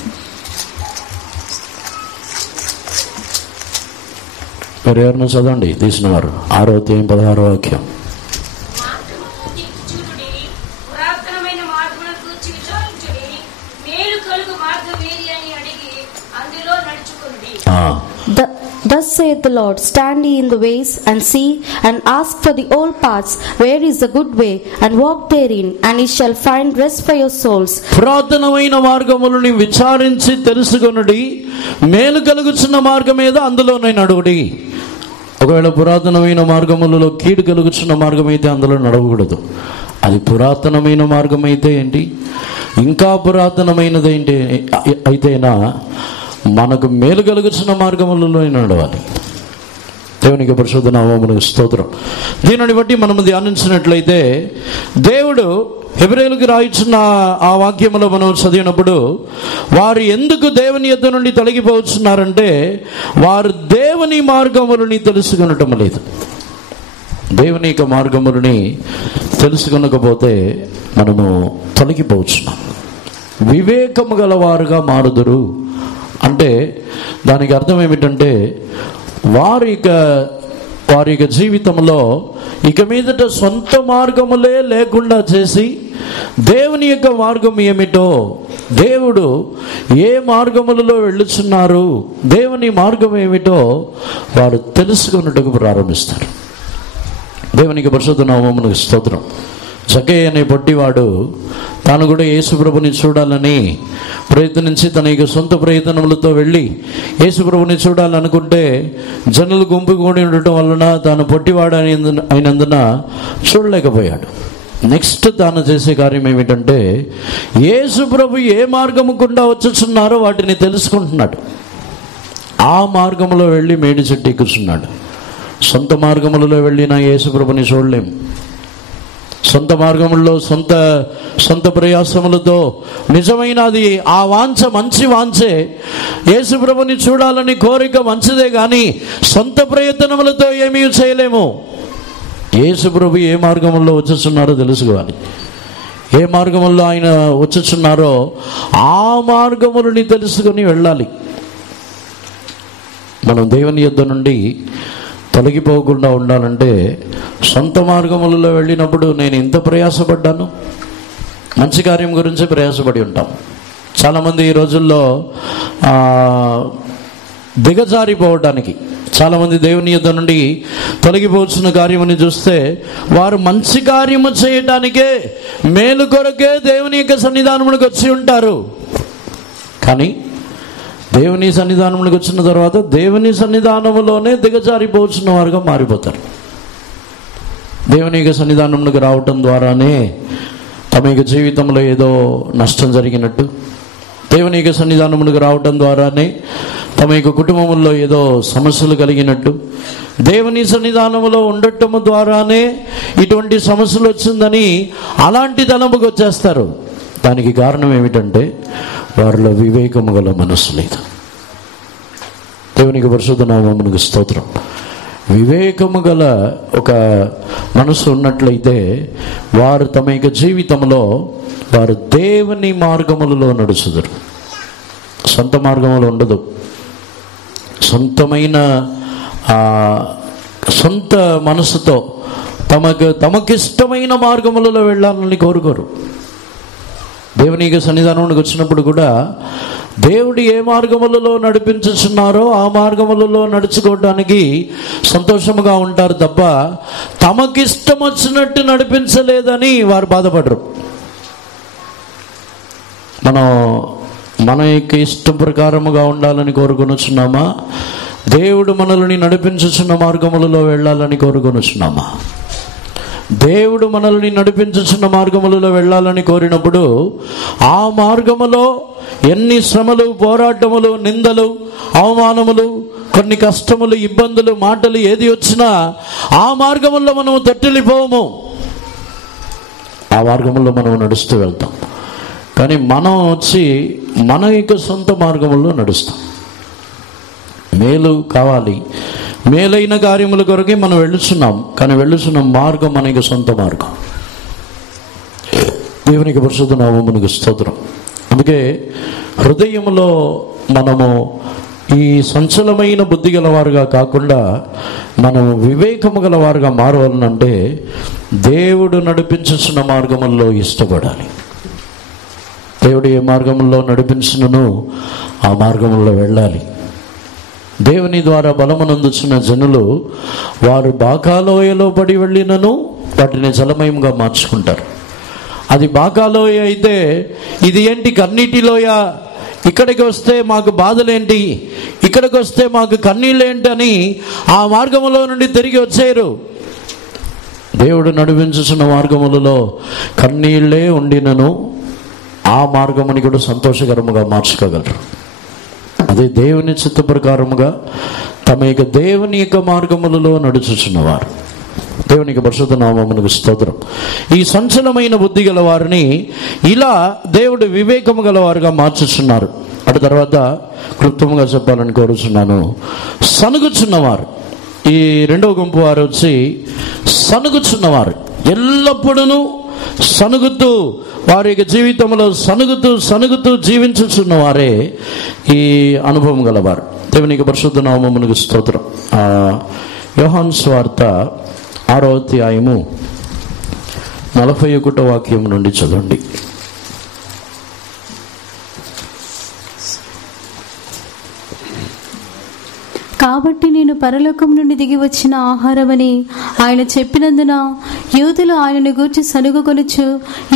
మరి ఎవరన్నా చదవండి తీసిన వారు. 6వ అధ్యాయం 16వ వాక్యం. Thus saith the Lord, stand ye in the ways, and see, and ask for the old paths, where is the good way, and walk therein, and ye shall find rest for your souls. పురాతనమైన మార్గములను విచారించి తెలుసుకొనుడి, మేలు కలుగుచున్న మార్గం ఏదో అందులోనే నడువుడి. ఒకవేళ పురాతనమైన మార్గములలో కీడు కలుగుచున్న మార్గం అయితే అందులో నడవకూడదు. అది పురాతనమైన మార్గం అయితే ఏంటి, ఇంకా పురాతనమైనది ఏంటి అయితేనా మనకు మేలు కలుగుతున్న మార్గములలో నడవాలి. దేవునికి పరిశుద్ధ నామమునకు స్తోత్రం. దీనిని బట్టి మనము ధ్యానించినట్లయితే దేవుడు హెబ్రీయులకు రాయించిన ఆ వాక్యములో మనం చదివినప్పుడు వారు ఎందుకు దేవుని యొద్ద నుండి తొలగిపోతున్నారంటే వారు దేవుని మార్గములని తెలుసుకొనటం లేదు. దేవుని యొక్క మార్గములని తెలుసుకొనకపోతే మనము తొలగిపోతున్నాం. వివేకము గలవారుగా మారుదురు అంటే దానికి అర్థం ఏమిటంటే వారి యొక్క జీవితంలో ఇక మీదట సొంత మార్గములే లేకుండా చేసి దేవుని యొక్క మార్గం ఏమిటో, దేవుడు ఏ మార్గములలో వెళ్ళుచున్నారు, దేవుని మార్గం ఏమిటో వారు తెలుసుకున్నట్టుకు ప్రారంభిస్తారు. దేవునికి పరిశుద్ధ నామమునకు స్తోత్రం. జక్కయ్య అనే పొట్టివాడు తాను కూడా యేసుప్రభుని చూడాలని ప్రయత్నించి తన యొక్క సొంత ప్రయత్నములతో వెళ్ళి యేసుప్రభుని చూడాలనుకుంటే జనులు గుంపు కూడి ఉండటం వలన తాను పొట్టివాడు అయినందున చూడలేకపోయాడు. నెక్స్ట్ తాను చేసే కార్యం ఏమిటంటే యేసుప్రభు ఏ మార్గము గుండా వచ్చుచున్నారో వాటిని తెలుసుకుంటున్నాడు. ఆ మార్గంలో వెళ్ళి మేడి చెట్టు ఎక్కుతున్నాడు. సొంత మార్గములలో వెళ్ళిన యేసుప్రభుని చూడలేము. సొంత మార్గముల్లో సొంత ప్రయాసములతో నిజమైనది ఆ వాంఛ మంచి వాంఛే, యేసుప్రభుని చూడాలని కోరిక మంచిదే కానీ సొంత ప్రయత్నములతో ఏమీ చేయలేము. యేసుప్రభు ఏ మార్గముల్లో వచ్చుచున్నారో తెలుసుకోవాలి. ఏ మార్గముల్లో ఆయన వచ్చుచున్నారో ఆ మార్గములని తెలుసుకొని వెళ్ళాలి. మనం దేవుని యొద్ద నుండి తొలగిపోకుండా ఉండాలంటే సొంత మార్గములలో వెళ్ళినప్పుడు నేను ఇంత ప్రయాసపడ్డాను, మంచి కార్యం గురించి ప్రయాసపడి ఉంటాం. చాలామంది ఈ రోజుల్లో దిగజారిపోవడానికి, చాలామంది దేవుని యొద్ద నుండి తొలగిపోతున్న కార్యమని చూస్తే వారు మంచి కార్యము చేయటానికే, మేలు కొరకే దేవుని యొక్క సన్నిధానమునికి వచ్చి ఉంటారు. కానీ దేవుని సన్నిధానమునికి వచ్చిన తర్వాత దేవుని సన్నిధానములోనే దిగజారిపోతున్న వారుగా మారిపోతారు. దేవుని యొక్క సన్నిధానమునికి రావటం ద్వారానే తమ యొక్క జీవితంలో ఏదో నష్టం జరిగినట్టు, దేవుని యొక్క సన్నిధానమునికి రావటం ద్వారానే తమ యొక్క కుటుంబంలో ఏదో సమస్యలు కలిగినట్టు, దేవుని సన్నిధానములో ఉండటము ద్వారానే ఇటువంటి సమస్యలు వచ్చిందని అలాంటి తలంపుకి వచ్చేస్తారు. దానికి కారణం ఏమిటంటే వారిలో వివేకము గల మనస్సు లేదు. దేవునికి పరిశుద్ధ నామమునకు స్తోత్రం. వివేకము గల ఒక మనసు ఉన్నట్లయితే వారు తమ యొక్క జీవితంలో వారు దేవుని మార్గములలో నడుచుదురు. సొంత మార్గములు ఉండదు. సొంత మనసుతో తమకిష్టమైన మార్గములలో వెళ్ళాలని కోరుకోరు. దేవుని యొక్క సన్నిధానానికి వచ్చినప్పుడు కూడా దేవుడు ఏ మార్గములలో నడిపించుచున్నారో ఆ మార్గములలో నడుచుకోవడానికి సంతోషముగా ఉంటారు తప్ప తమకిష్టం వచ్చినట్టు నడిపించలేదని వారు బాధపడరు. మన యొక్క ఇష్టం ప్రకారముగా ఉండాలని కోరుకొనుచున్నామా, దేవుడు మనల్ని నడిపించుచున్న మార్గములలో వెళ్ళాలని కోరుకొనుచున్నామా? దేవుడు మనల్ని నడిపించుచున్న మార్గములలో వెళ్ళాలని కోరినప్పుడు ఆ మార్గములో ఎన్ని శ్రమలు, పోరాటములు, నిందలు, అవమానములు, కొన్ని కష్టములు, ఇబ్బందులు, మాటలు ఏది వచ్చినా ఆ మార్గములో మనము తట్టిల్లిపోము. ఆ మార్గములో మనం నడుస్తూ వెళ్తాం. కానీ మనం వచ్చి మన యొక్క సొంత మార్గములో నడుస్తాం. మేలు కావాలి, మేలైన కార్యముల కొరకే మనం వెళ్ళుచున్నాం. కానీ వెళ్ళుచున్న మార్గం మనకి సొంత మార్గం. దేవునికి పరిశుద్ధ నామమునకు స్తోత్రం. అందుకే హృదయంలో మనము ఈ సంచలమైన బుద్ధి గలవారుగా కాకుండా మనము వివేకము గలవారుగా మారవాలంటే దేవుడు నడిపించుచున్న మార్గముల్లో ఇష్టపడాలి. దేవుడు ఏ మార్గంలో నడిపించును ఆ మార్గంలో వెళ్ళాలి. దేవుని ద్వారా బలమునందుచున్న జనులు వారు బాకాలోయలో పడి వెళ్ళినను వాటిని జలమయంగా మార్చుకుంటారు. అది బాకాలోయ అయితే ఇది ఏంటి కన్నీటిలోయ, ఇక్కడికి వస్తే మాకు బాధలేంటి, ఇక్కడికి వస్తే మాకు కన్నీళ్ళేంటి అని ఆ మార్గములో నుండి తిరిగి వచ్చారు. దేవుడు నడిపించుచున్న మార్గములలో కన్నీళ్లే ఉండినను ఆ మార్గముని కూడా సంతోషకరముగా మార్చుకోగలరు. అదే దేవుని చిత్త ప్రకారముగా తమ యొక్క దేవుని యొక్క మార్గములలో నడుచుచున్నవారు. దేవునికి పరిశుద్ధ నామమునకు స్తోత్రం. ఈ సంచలమైన బుద్ధి గల వారిని ఇలా దేవుడు వివేకము గలవారుగా మార్చుచున్నారు. అటు తర్వాత క్లుప్తముగా చెప్పాలని కోరుచున్నాను, సనుగుచున్నవారు. ఈ రెండవ గుంపు వారు వచ్చి సనుగుచున్నవారు, ఎల్లప్పుడూ సనుగుతూ వారి యొక్క జీవితంలో సనుగుతూ జీవించుచున్న వారే ఈ అనుభవం గలవారు. దేవునికి పరిశుద్ధ నామమునకు స్తోత్రం. యోహాను సువార్త 6వ అధ్యాయము 41వ వాక్యం నుండి చదవండి. కాబట్టి నేను పరలోకం నుండి దిగి వచ్చిన ఆహారమని ఆయన చెప్పినందున యూదులు ఆయనను గూర్చి సనుగుకొనుచు,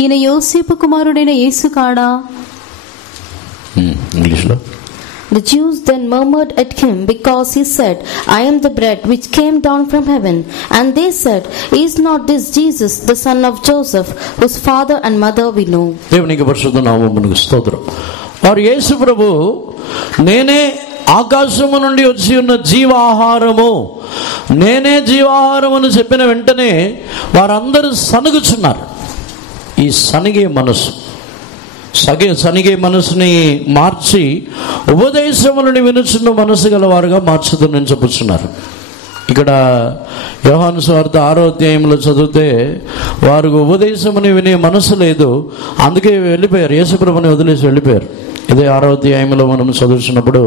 ఈయన యోసేపు కుమారుడైన యేసు కాడా? ఇంగ్లీష్లో. The Jews then murmured at him because he said, I am the bread which came down from heaven. And they said, Is not this Jesus, the son of Joseph, whose father and mother we know? దేవునికి పరిశుద్ధ నామమునకు స్తోత్రం. వారు యేసు ప్రభు నేనే ఆకాశము నుండి వచ్చి ఉన్న జీవాహారము, నేనే జీవాహారం అని చెప్పిన వెంటనే వారందరూ సనుగుచున్నారు. ఈ సనిగే మనసుని మార్చి ఉపదేశములను వినుచున్న మనసు గలవారుగా మార్చుతుందని చెప్పుచున్నారు. ఇక్కడ యోహాను సువార్త 6వ అధ్యాయంలో చదివితే వారికి ఉపదేశమని వినే మనసు లేదు, అందుకే వెళ్ళిపోయారు, యేసుప్రభుని వదిలేసి వెళ్ళిపోయారు. ఇదే 6వ అధ్యాయంలో మనం చదువుతున్నప్పుడు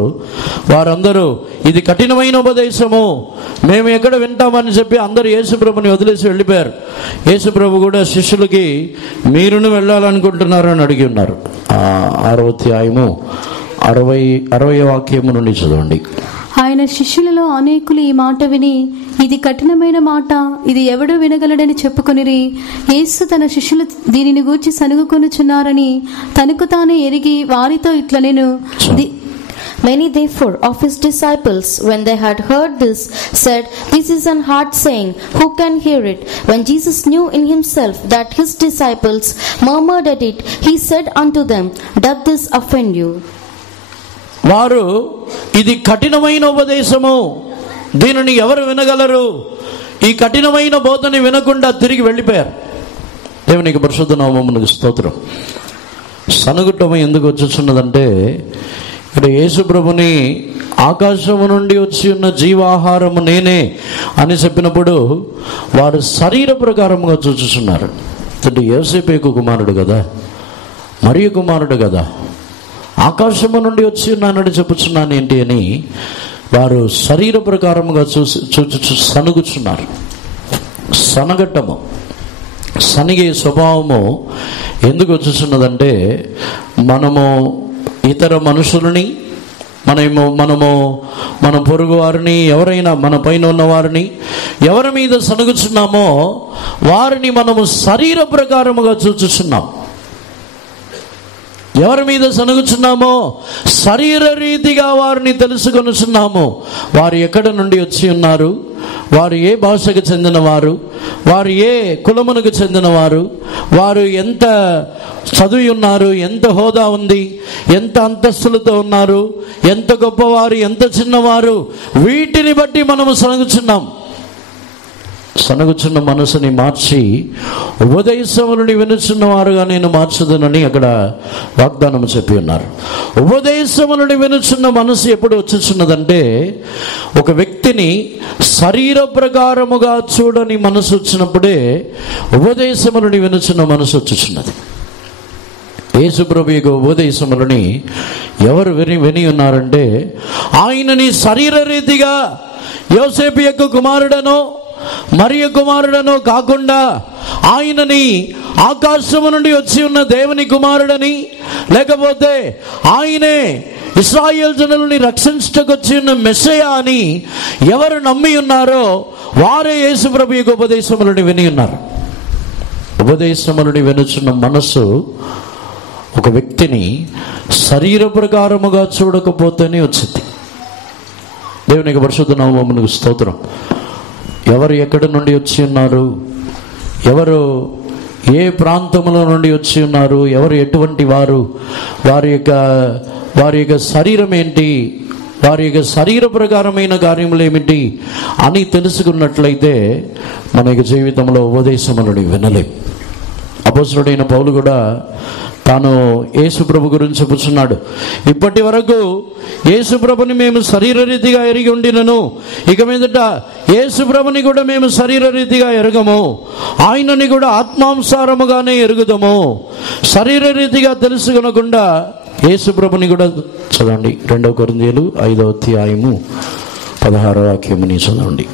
వారందరూ ఇది కఠినమైన ఉపదేశము, మేము ఎక్కడ వింటామని చెప్పి అందరూ యేసుప్రభుని వదిలేసి వెళ్ళిపోయారు. యేసుప్రభు కూడా శిష్యులకి మీరును వెళ్ళాలనుకుంటున్నారని అడిగి ఉన్నారు. 6వ అధ్యాయము 60వ వాక్యము నుండి చదవండి. ఆయన శిష్యులలో అనేకులు ఈ మాట విని, ఇది కఠినమైన మాట, ఇది ఎవడు వినగలడని చెప్పుకొనిరి. యేసు తన శిష్యులు దీనిని గూర్చి సనుగుకొనుచున్నారని తనకు తానే ఎరిగి వారితో ఇట్లనెను. Many therefore of his disciples, when they had heard this, said, This is an hard saying, who can hear it? When Jesus knew in himself that his disciples murmured at it, he said unto them, Doth this offend you? వారు ఇది కఠినమైన ఉపదేశము, దీనిని ఎవరు వినగలరు, ఈ కఠినమైన బోధని వినకుండా తిరిగి వెళ్ళిపోయారు. దేవునికి పరిశుద్ధ నామమునకు స్తోత్రం. సనుగుటం ఎందుకు వచ్చుచున్నదంటే, ఇక్కడ యేసుప్రభుని ఆకాశము నుండి వచ్చి ఉన్న జీవాహారము నేనే అని చెప్పినప్పుడు వారు శరీర ప్రకారముగా చూచుచున్నారు. అంటే యోసేపు కుమారుడు కదా, మరియ కుమారుడు కదా, ఆకాశము నుండి వచ్చి ఉన్నానని చెప్పుచున్నాను ఏంటి అని వారు శరీర ప్రకారముగా చూచు సనుగుచున్నారు. సనగటము, సనిగే స్వభావము ఎందుకు వచ్చుచున్నదంటే, మనము ఇతర మనుషులని, మన పొరుగు వారిని, ఎవరైనా మన పైన ఉన్న వారిని ఎవరి మీద సనుగుచున్నామో వారిని మనము శరీర ప్రకారముగా చూచుచున్నాం. ఎవరి మీద సనుగుచున్నామో శరీర రీతిగా వారిని తెలుసుకొనుచున్నాము. వారు ఎక్కడ నుండి వచ్చి ఉన్నారు, వారు ఏ భాషకు చెందినవారు, వారు ఏ కులమునకు చెందినవారు, వారు ఎంత చదివి ఉన్నారు, ఎంత హోదా ఉంది, ఎంత అంతస్తులతో ఉన్నారు, ఎంత గొప్పవారు, ఎంత చిన్నవారు, వీటిని బట్టి మనము సనుగుచున్నాం. సనుగుచున్న మనసుని మార్చి ఉపదేశములని వినుచున్నవారుగా నేను మార్చుదనని అక్కడ వాగ్దానం చెప్పి ఉన్నారు. ఉపదేశములని వినుచున్న మనసు ఎప్పుడు వచ్చుచున్నదంటే, ఒక వ్యక్తిని శరీర ప్రకారముగా చూడని మనసు వచ్చినప్పుడే ఉపదేశములని వినుచున్న మనసు వచ్చుచున్నది. యేసుప్రభు యొక్క ఉపదేశములని ఎవరు విని ఉన్నారంటే, ఆయనని శరీర రీతిగా యోసేపు యొక్క కుమారుడనో మరియ కుమారుడనో కాకుండా ఆయనని ఆకాశము నుండి వచ్చి ఉన్న దేవుని కుమారుడని, లేకపోతే ఆయనే ఇశ్రాయేల్ జనులని రక్షించటకు వచ్చి ఉన్న మెస్సయా అని ఎవరు నమ్మి ఉన్నారో వారే యేసుప్రభు యొక్క ఉపదేశములని విని ఉన్నారు. ఉపదేశములని వినుచున్న మనస్సు ఒక వ్యక్తిని శరీర ప్రకారముగా చూడకపోతేనే వచ్చింది. దేవునికి పరిశుద్ధ నామమునకు స్తోత్రం. ఎవరు ఎక్కడి నుండి వచ్చి ఉన్నారు, ఎవరు ఏ ప్రాంతంలో నుండి వచ్చి ఉన్నారు, ఎవరు ఎటువంటి వారు, వారి యొక్క శరీరం ఏంటి, వారి యొక్క శరీర ప్రకారమైన కార్యములు ఏమిటి అని తెలుసుకున్నట్లయితే మన యొక్క జీవితంలో ఉపదేశములను వినలేం. అపోస్తలుడైన పౌలు కూడా తాను యేసుప్రభు గురించి చెప్పుచున్నాడు. ఇప్పటి వరకు యేసుప్రభుని మేము శరీర రీతిగా ఎరిగి ఉండినను, ఇక మీదట యేసుప్రభుని కూడా మేము శరీర రీతిగా ఎరగము, ఆయనని కూడా ఆత్మానుసారముగానే ఎరుగుదము. శరీర రీతిగా తెలుసుకొనకుండా యేసుప్రభుని కూడా చదవండి. 2 కొరింథీయులు 5వ అధ్యాయము 16వ వాక్యముని చదవండి.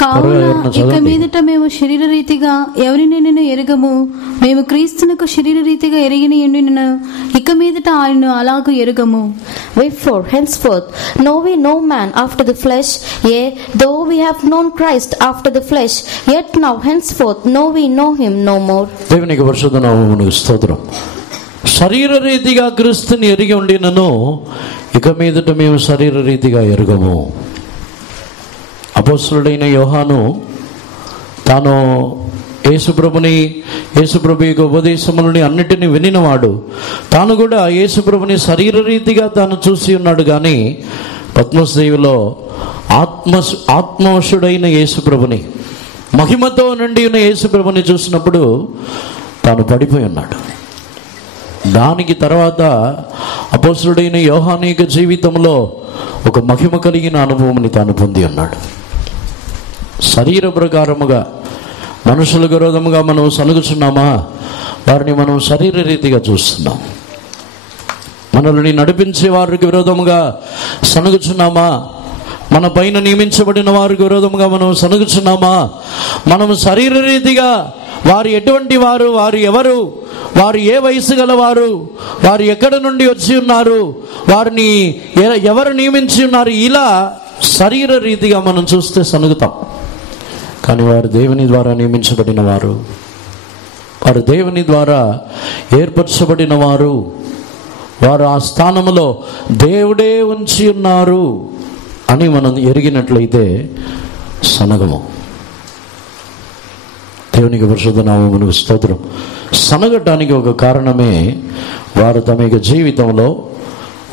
కావున ఇక మీదట మేము శరీర రీతిగా ఎవరినైనా ఎరగము, మేము క్రీస్తునకు శరీర రీతిగా ఎరిగిన ఎండిన ఇక మీదట ఆయనను అలాగూ ఎరగము. Wherefore henceforth know we no man after the flesh, yea, though we have known Christ after the flesh, yet now henceforth know we know him no more. దేవునికి పరిశుద్ధ నామమునకు స్తోత్రం. శరీర రీతిగా క్రీస్తుని ఎరిగి ఉండినను ఇక మీదట మేము శరీర రీతిగా ఎరగము. అపోస్తలుడైన యోహాను తాను యేసుప్రభు యొక్క ఉపదేశములని అన్నిటినీ వినినవాడు. తాను కూడా యేసుప్రభుని శరీర రీతిగా తాను చూసి ఉన్నాడు. కానీ పద్మస్ దీవిలో ఆత్మవశుడైన యేసుప్రభుని, మహిమతో నిండి ఉన్న యేసుప్రభుని చూసినప్పుడు తాను పడిపోయి ఉన్నాడు. దానికి తర్వాత అపోస్తలుడైన యోహాను యొక్క జీవితంలో ఒక మహిమ కలిగిన అనుభవంని తాను పొంది ఉన్నాడు. శరీర ప్రకారముగా మనుషులకు విరోధముగా మనం సలుగుచున్నామా? వారిని మనం శరీర రీతిగా చూస్తున్నాం. మనల్ని నడిపించే వారికి విరోధముగా సనుగుచున్నామా? మన పైన నియమించబడిన వారికి విరోధముగా మనం సనుగుచున్నామా? మనం శరీర రీతిగా వారు ఎటువంటి వారు, వారు ఎవరు, వారు ఏ వయసు గలవారు, వారు ఎక్కడి నుండి వచ్చి ఉన్నారు, వారిని ఎవరు నియమించి ఉన్నారు, ఇలా శరీర రీతిగా మనం చూస్తే సనుగుతాం. కానీ వారు దేవుని ద్వారా నియమించబడిన వారు, వారు దేవుని ద్వారా ఏర్పరచబడిన వారు, వారు ఆ స్థానంలో దేవుడే ఉంచి ఉన్నారు అని మనం ఎరిగినట్లయితే సనగము. దేవునికి పరిశుద్ధ నామమునకు స్తోత్రం. సనగటానికి ఒక కారణమే వారు తమ యొక్క జీవితంలో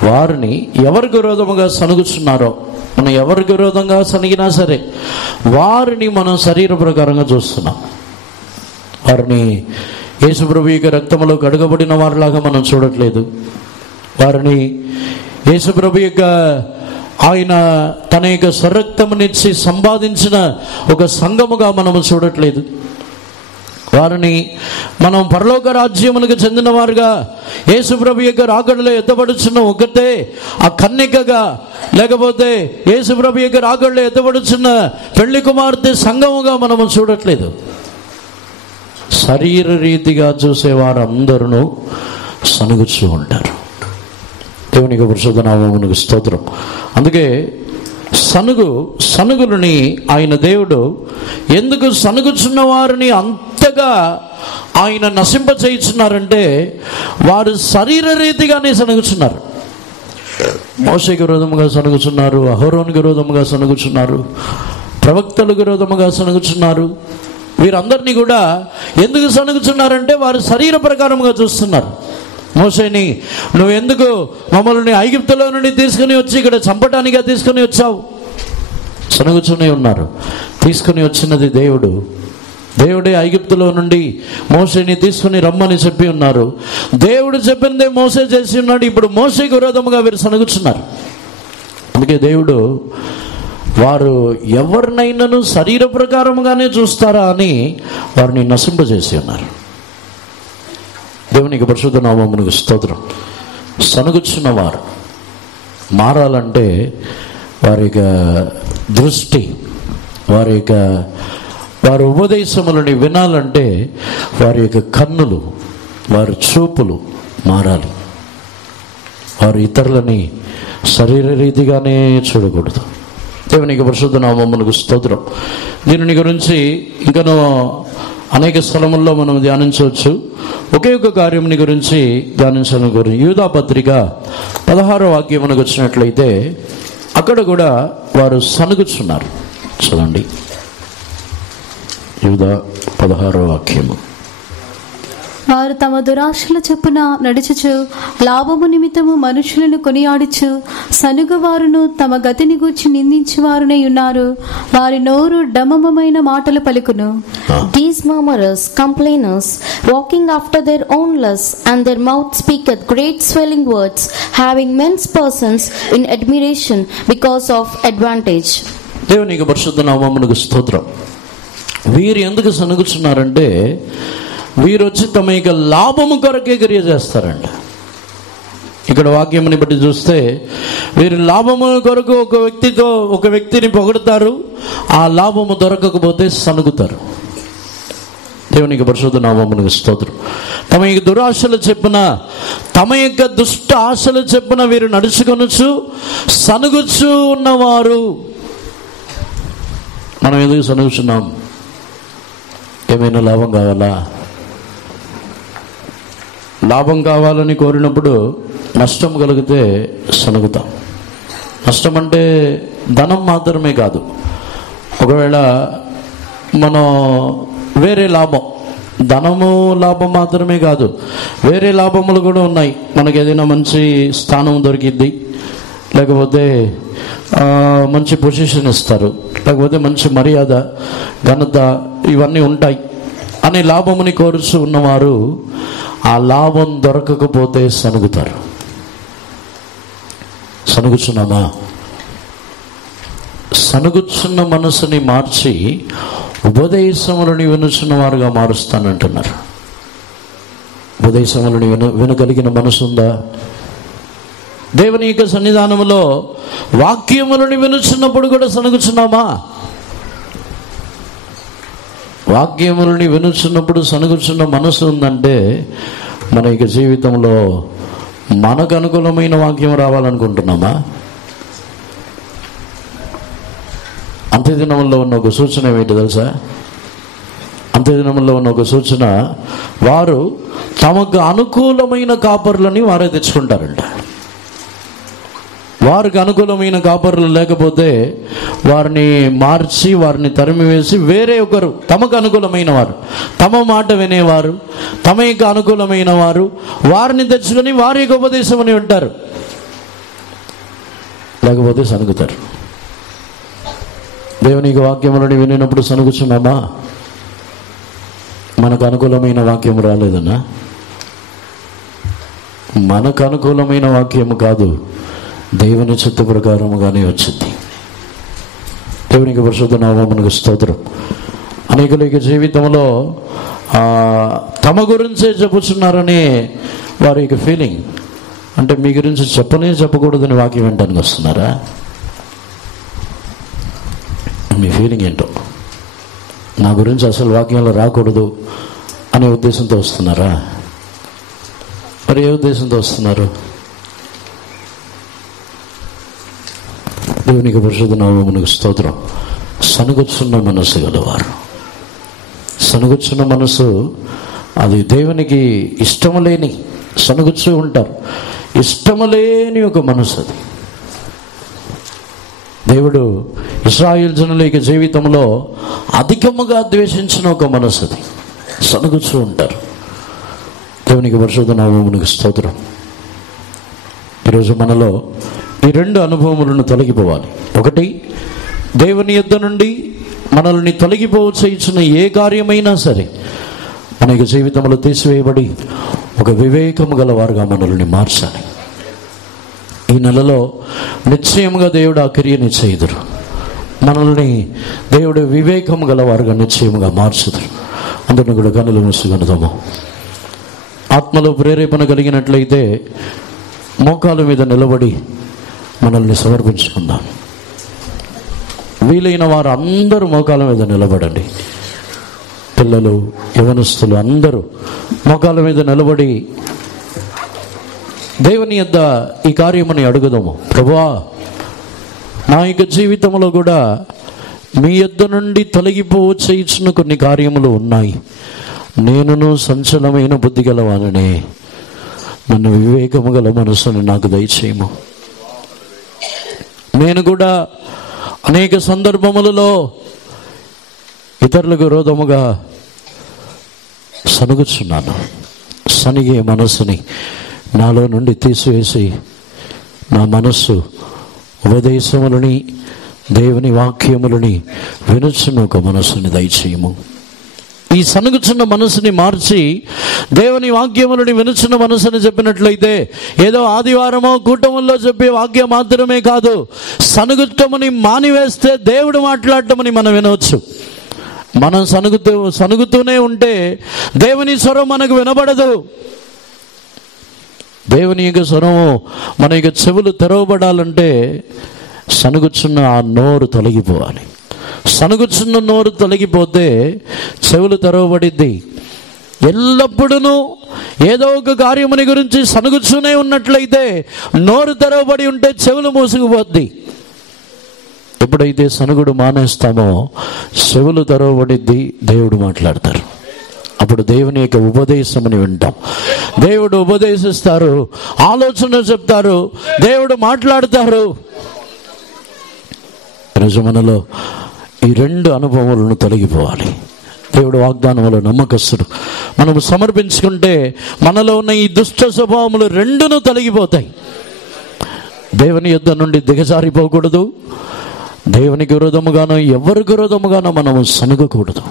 వారిని ఎవరికి విరోధముగా సనుగుచున్నారో, మనం ఎవరికి విరోధంగా సనిగినా సరే వారిని మనం శరీర ప్రకారంగా చూస్తున్నాం. వారిని యేసు ప్రభు యొక్క రక్తములో కడగబడిన వారిలాగా మనం చూడట్లేదు. వారిని యేసు ప్రభు యొక్క ఆయన తన యొక్క స్వరక్తమునిచ్చి సంపాదించిన ఒక సంఘముగా మనము చూడట్లేదు. వారిని మనం పరలోక రాజ్యములకు చెందిన వారుగా, యేసు ప్రభు యొక్క రాకడలో ఎత్తబడుచున్న ఒకటే ఆ కన్యకగా, లేకపోతే యేసు ప్రభు యొక్క రాకడలో ఎత్తబడుచున్న పెళ్లి కుమార్తె సంఘముగా మనము చూడట్లేదు. శరీర రీతిగా చూసేవారందరూ సనుగుచూ ఉంటారు. దేవునికి పరిశుద్ధ నామమునకు స్తోత్రం. అందుకే సనుగులని ఆయన దేవుడు ఎందుకు సనుగుచున్న వారిని అంతగా ఆయన నశింపచేయుచున్నారంటే వారు శరీర రీతిగానే సనుగుచున్నారు. మోషేకి విరోధముగా సనుగుచున్నారు, అహరోనుకి విరోధముగా సనుగుచున్నారు, ప్రవక్తలకు విరోధముగా సనుగుచున్నారు. వీరందరినీ కూడా ఎందుకు సనుగుచున్నారంటే వారు శరీర ప్రకారముగా చూస్తున్నారు. మోషేని, నువ్వు ఎందుకు మమ్మల్ని ఐగుప్తులో నుండి తీసుకుని వచ్చి ఇక్కడ చంపటానిగా తీసుకుని వచ్చావు? సనుగుచునే ఉన్నారు. తీసుకుని వచ్చినది దేవుడే ఐగుప్తులో నుండి మోషేని తీసుకుని రమ్మని చెప్పి ఉన్నారు. దేవుడు చెప్పిందే మోషే చేసి ఉన్నాడు. ఇప్పుడు మోషేకి విరోధముగా వీరు సనుగుచున్నారు. అందుకే దేవుడు వారు ఎవరినైనాను శరీర ప్రకారముగానే చూస్తారా అని వారిని నశింపజేసి ఉన్నారు. దేవునికి పరిశుద్ధ నామమునకు స్తోత్రం. సనుగుచున్నవారు మారాలంటే వారి యొక్క దృష్టి, వారి ఉపదేశములని వినాలంటే వారి యొక్క కన్నులు, వారి చూపులు మారాలి. వారు ఇతరులని శరీర రీతిగానే చూడకూడదు. దేవునికి పరిశుద్ధ నామమునకు స్తోత్రం. దీని గురించి ఇంకనూ అనేక స్థలముల్లో మనం ధ్యానించవచ్చు. ఒకే ఒక కార్యముని గురించి ధ్యానించడం గురించి యూదా పత్రిక 16వ వాక్యమునకు వచ్చినట్లయితే అక్కడ కూడా వారు సనుగుచున్నారు. చదవండి, యూదా 16వ వాక్యము. వారు తమ దురాశల చొప్పున నడుచుచు లాభము నిమిత్తము మనుషులను కొనియాడుచు సనుగువారును తమ గతిని గూర్చి నిందించువారునే ఉన్నారు. వారి నోరు డమమమైన మాటలు పలుకును. These murmurers, complainers, walking after their own lusts, and their mouth speaketh great swelling words, having men's persons in admiration because of advantage. దేవునికి పరిశుద్ధ నామమునకు స్తోత్రం. వీరు ఎందుకు సనుగుచున్నారంటే వీరు వచ్చి తమ యొక్క లాభము కొరకే క్రియ చేస్తారంట. ఇక్కడ వాక్యముని బట్టి చూస్తే వీరు లాభము కొరకు ఒక వ్యక్తిని పొగుడుతారు, ఆ లాభము దొరకకపోతే సనుగుతారు. దేవునికి పరిశుద్ధ నామమునకు స్తోత్రం. తమ యొక్క దురాశలు చెప్పున, తమ యొక్క దుష్ట ఆశలు చెప్పున వీరు నడుచుకొనుచు సనుగుచు ఉన్నవారు. మనం ఎందుకు సనుగుచున్నాం? ఏమైనా లాభం కావాలా? లాభం కావాలని కోరినప్పుడు నష్టం కలిగితే సనుగుతాం. నష్టం అంటే ధనం మాత్రమే కాదు. ఒకవేళ మనం వేరే లాభం, ధనము లాభం మాత్రమే కాదు, వేరే లాభములు కూడా ఉన్నాయి. మనకి ఏదైనా మంచి స్థానం దొరికిద్ది, లేకపోతే మంచి పొజిషన్ ఇస్తారు, లేకపోతే మంచి మర్యాద, ఘనత, ఇవన్నీ ఉంటాయి అనే లాభముని కోరుచు ఉన్నవారు ఆ లాభం దొరకకపోతే సనుగుతారు. సనుగుచున్నామా? సనుగుచున్న మనసుని మార్చి ఉపదేశములని వినుచున్న వారుగా మారుస్తానంటున్నారు. ఉపదేశములని వినగలిగిన మనసు ఉందా? దేవుని యొక్క సన్నిధానంలో వాక్యములని వినుచున్నప్పుడు కూడా సనుగుచున్నామా? వాక్యములని వినుచున్నప్పుడు సనుగుచున్న మనసు ఉందంటే మన యొక్క జీవితంలో మనకు అనుకూలమైన వాక్యం రావాలనుకుంటున్నామా? అంత్యదినంలో ఉన్న ఒక సూచన ఏమిటి తెలుసా? అంత్యదినంలో ఉన్న ఒక సూచన, వారు తమకు అనుకూలమైన కాపరులని వారే తెచ్చుకుంటారంట. వారికి అనుకూలమైన కాపరులు లేకపోతే వారిని మార్చి, వారిని తరిమివేసి వేరే ఒకరు తమకు అనుకూలమైన వారు, తమ మాట వినేవారు, తమ యొక్క అనుకూలమైన వారు, వారిని తెచ్చుకొని వారి యొక్క ఉపదేశం అని వింటారు. లేకపోతే సనుగుతారు. దేవుని యొక్క వాక్యములని వినినప్పుడు సనుగుచున్నామా? మనకు అనుకూలమైన వాక్యం రాలేదన్నా? మనకు అనుకూలమైన వాక్యము కాదు, దేవుని చిత్త ప్రకారముగానే వచ్చింది. దేవునికి పరిశుద్ధ నామమునకు స్తోత్రం. అనేకుల జీవితంలో తమ గురించే చెప్పుచున్నారని వారి యొక్క ఫీలింగ్. అంటే మీ గురించి చెప్పకూడదని వాక్యం వినడానికి వస్తున్నారా? మీ ఫీలింగ్ ఏంటో, నా గురించి అసలు వాక్యంలో రాకూడదు అనే ఉద్దేశంతో వస్తున్నారా? మరి ఏ ఉద్దేశంతో వస్తున్నారు? దేవునికి పరిశుద్ధ నామమునకు స్తోత్రం. సనుగుచున్న మనసు గలవారు. సనుగుచున్న మనసు అది దేవునికి ఇష్టము లేని, సనుగుచూ ఉంటారు, ఇష్టము లేని ఒక మనసు అది. దేవుడు ఇశ్రాయేలు జనుల యొక్క జీవితంలో అధికముగా ద్వేషించిన ఒక మనసు అది. సనుగుచూ ఉంటారు. దేవునికి పరిశుద్ధ నామమునకు స్తోత్రం. ఈరోజు మనలో ఈ రెండు అనుభవములను తొలగిపోవాలి. ఒకటి, దేవుని యొద్ద నుండి మనల్ని తొలగిపోవచ్చిన ఏ కార్యమైనా సరే మన యొక్క జీవితంలో తీసివేయబడి ఒక వివేకము గల వారుగా మనల్ని మార్చాలి. ఈ నెలలో నిశ్చయముగా దేవుడు ఆ క్రియని చేయుదురు. మనల్ని దేవుడు వివేకము గల వారుగా నిశ్చయముగా మార్చుదురు. అందరిని కూడా కనులు మూసుకొనుదాము. ఆత్మలో ప్రేరేపణ కలిగినట్లయితే మోకాల మీద నిలబడి మనల్ని సమర్పించుకుందాం. వీలైన వారు అందరూ మోకాల మీద నిలబడండి. పిల్లలు, యవనస్తులు అందరూ మోకాల మీద నిలబడి దేవుని యొద్ద ఈ కార్యమని అడుగుదాము. ప్రభువా, నా యొక్క జీవితంలో కూడా మీ యొద్ద నుండి తొలగిపోవచ్చిన కొన్ని కార్యములు ఉన్నాయి. నేనును సంచలమైన బుద్ధి గలవాననే, నన్ను వివేకము గల మనసును నాకు దయచేయము. నేను కూడా అనేక సందర్భములలో ఇతరులకు విరోధముగా సనుగుచున్నాను. సనిగే మనస్సుని నాలో నుండి తీసివేసి నా మనస్సు ఉపదేశములని, దేవుని వాక్యములని వినుచున్న ఒక మనస్సుని దయచేయము. ఈ సనుగుచున్న మనసుని మార్చి దేవుని వాక్యములని వినుచున్న మనసుని చెప్పినట్లయితే ఏదో ఆదివారమో కూటముల్లో చెప్పే వాక్యం మాత్రమే కాదు, సనుగుటముని మానివేస్తే దేవుడు మాట్లాడటమని మనం వినవచ్చు. మనం సనుగుతూనే ఉంటే దేవుని స్వరం మనకు వినబడదు. దేవుని యొక్క స్వరము మన యొక్క చెవులు తెరవబడాలంటే సనుగుచున్న ఆ నోరు తొలగిపోవాలి. సనుగుచున్న నోరు తొలగిపోతే చెవులు తెరవబడిద్ది. ఎల్లప్పుడూ ఏదో ఒక కార్యముని గురించి సనుగుచునే ఉన్నట్లయితే నోరు తెరవబడి ఉంటే చెవులు మూసుకుపోద్ది. ఎప్పుడైతే సనుగుడు మానేస్తామో చెవులు తెరవబడిద్ది, దేవుడు మాట్లాడతారు. అప్పుడు దేవుని యొక్క ఉపదేశమని వింటాం. దేవుడు ఉపదేశిస్తారు, ఆలోచన చెప్తారు, దేవుడు మాట్లాడతారు. ఈరోజు మనలో ఈ రెండు అనుభవములను తొలగిపోవాలి. దేవుడు వాగ్దానములో నమ్మకస్తుడు. మనము సమర్పించుకుంటే మనలో ఉన్న ఈ దుష్ట స్వభావములు రెండును తొలగిపోతాయి. దేవుని యొద్ద నుండి దిగజారిపోకూడదు. దేవునికి విరోధముగానో ఎవరికి విరోధముగానో మనము సనుగకూడదు.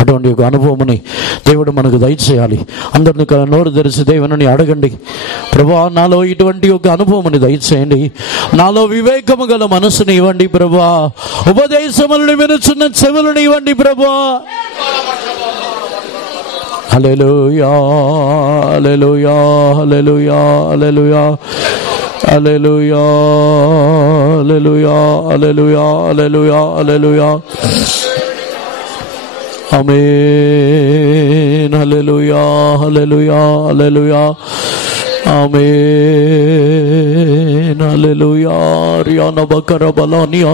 అటువంటి అటువంటి ఒక అనుభవముని దేవుడు మనకు దయచేయాలి. అందరిని నోరు తెరిచి దేవుని అడగండి, ప్రభువా నాలో ఇటువంటి ఒక అనుభవముని దయచేయండి, నాలో వివేకము గల మనసుని ఇవ్వండి ప్రభువా, ఉపదేశములను వినుచున్న చెవులను ఇవ్వండి ప్రభువా. హల్లెలూయా హల్లెలూయా హల్లెలూయా హల్లెలూయా హల్లెలూయా హల్లెలూయా హల్లెలూయా హల్లెలూయా హల్లెలూయా. ఆమేన్. హల్లెలూయా హల్లెలూయా హల్లెలూయా. ఆమేన్. హల్లెలూయా. రియానా బకర బలానియా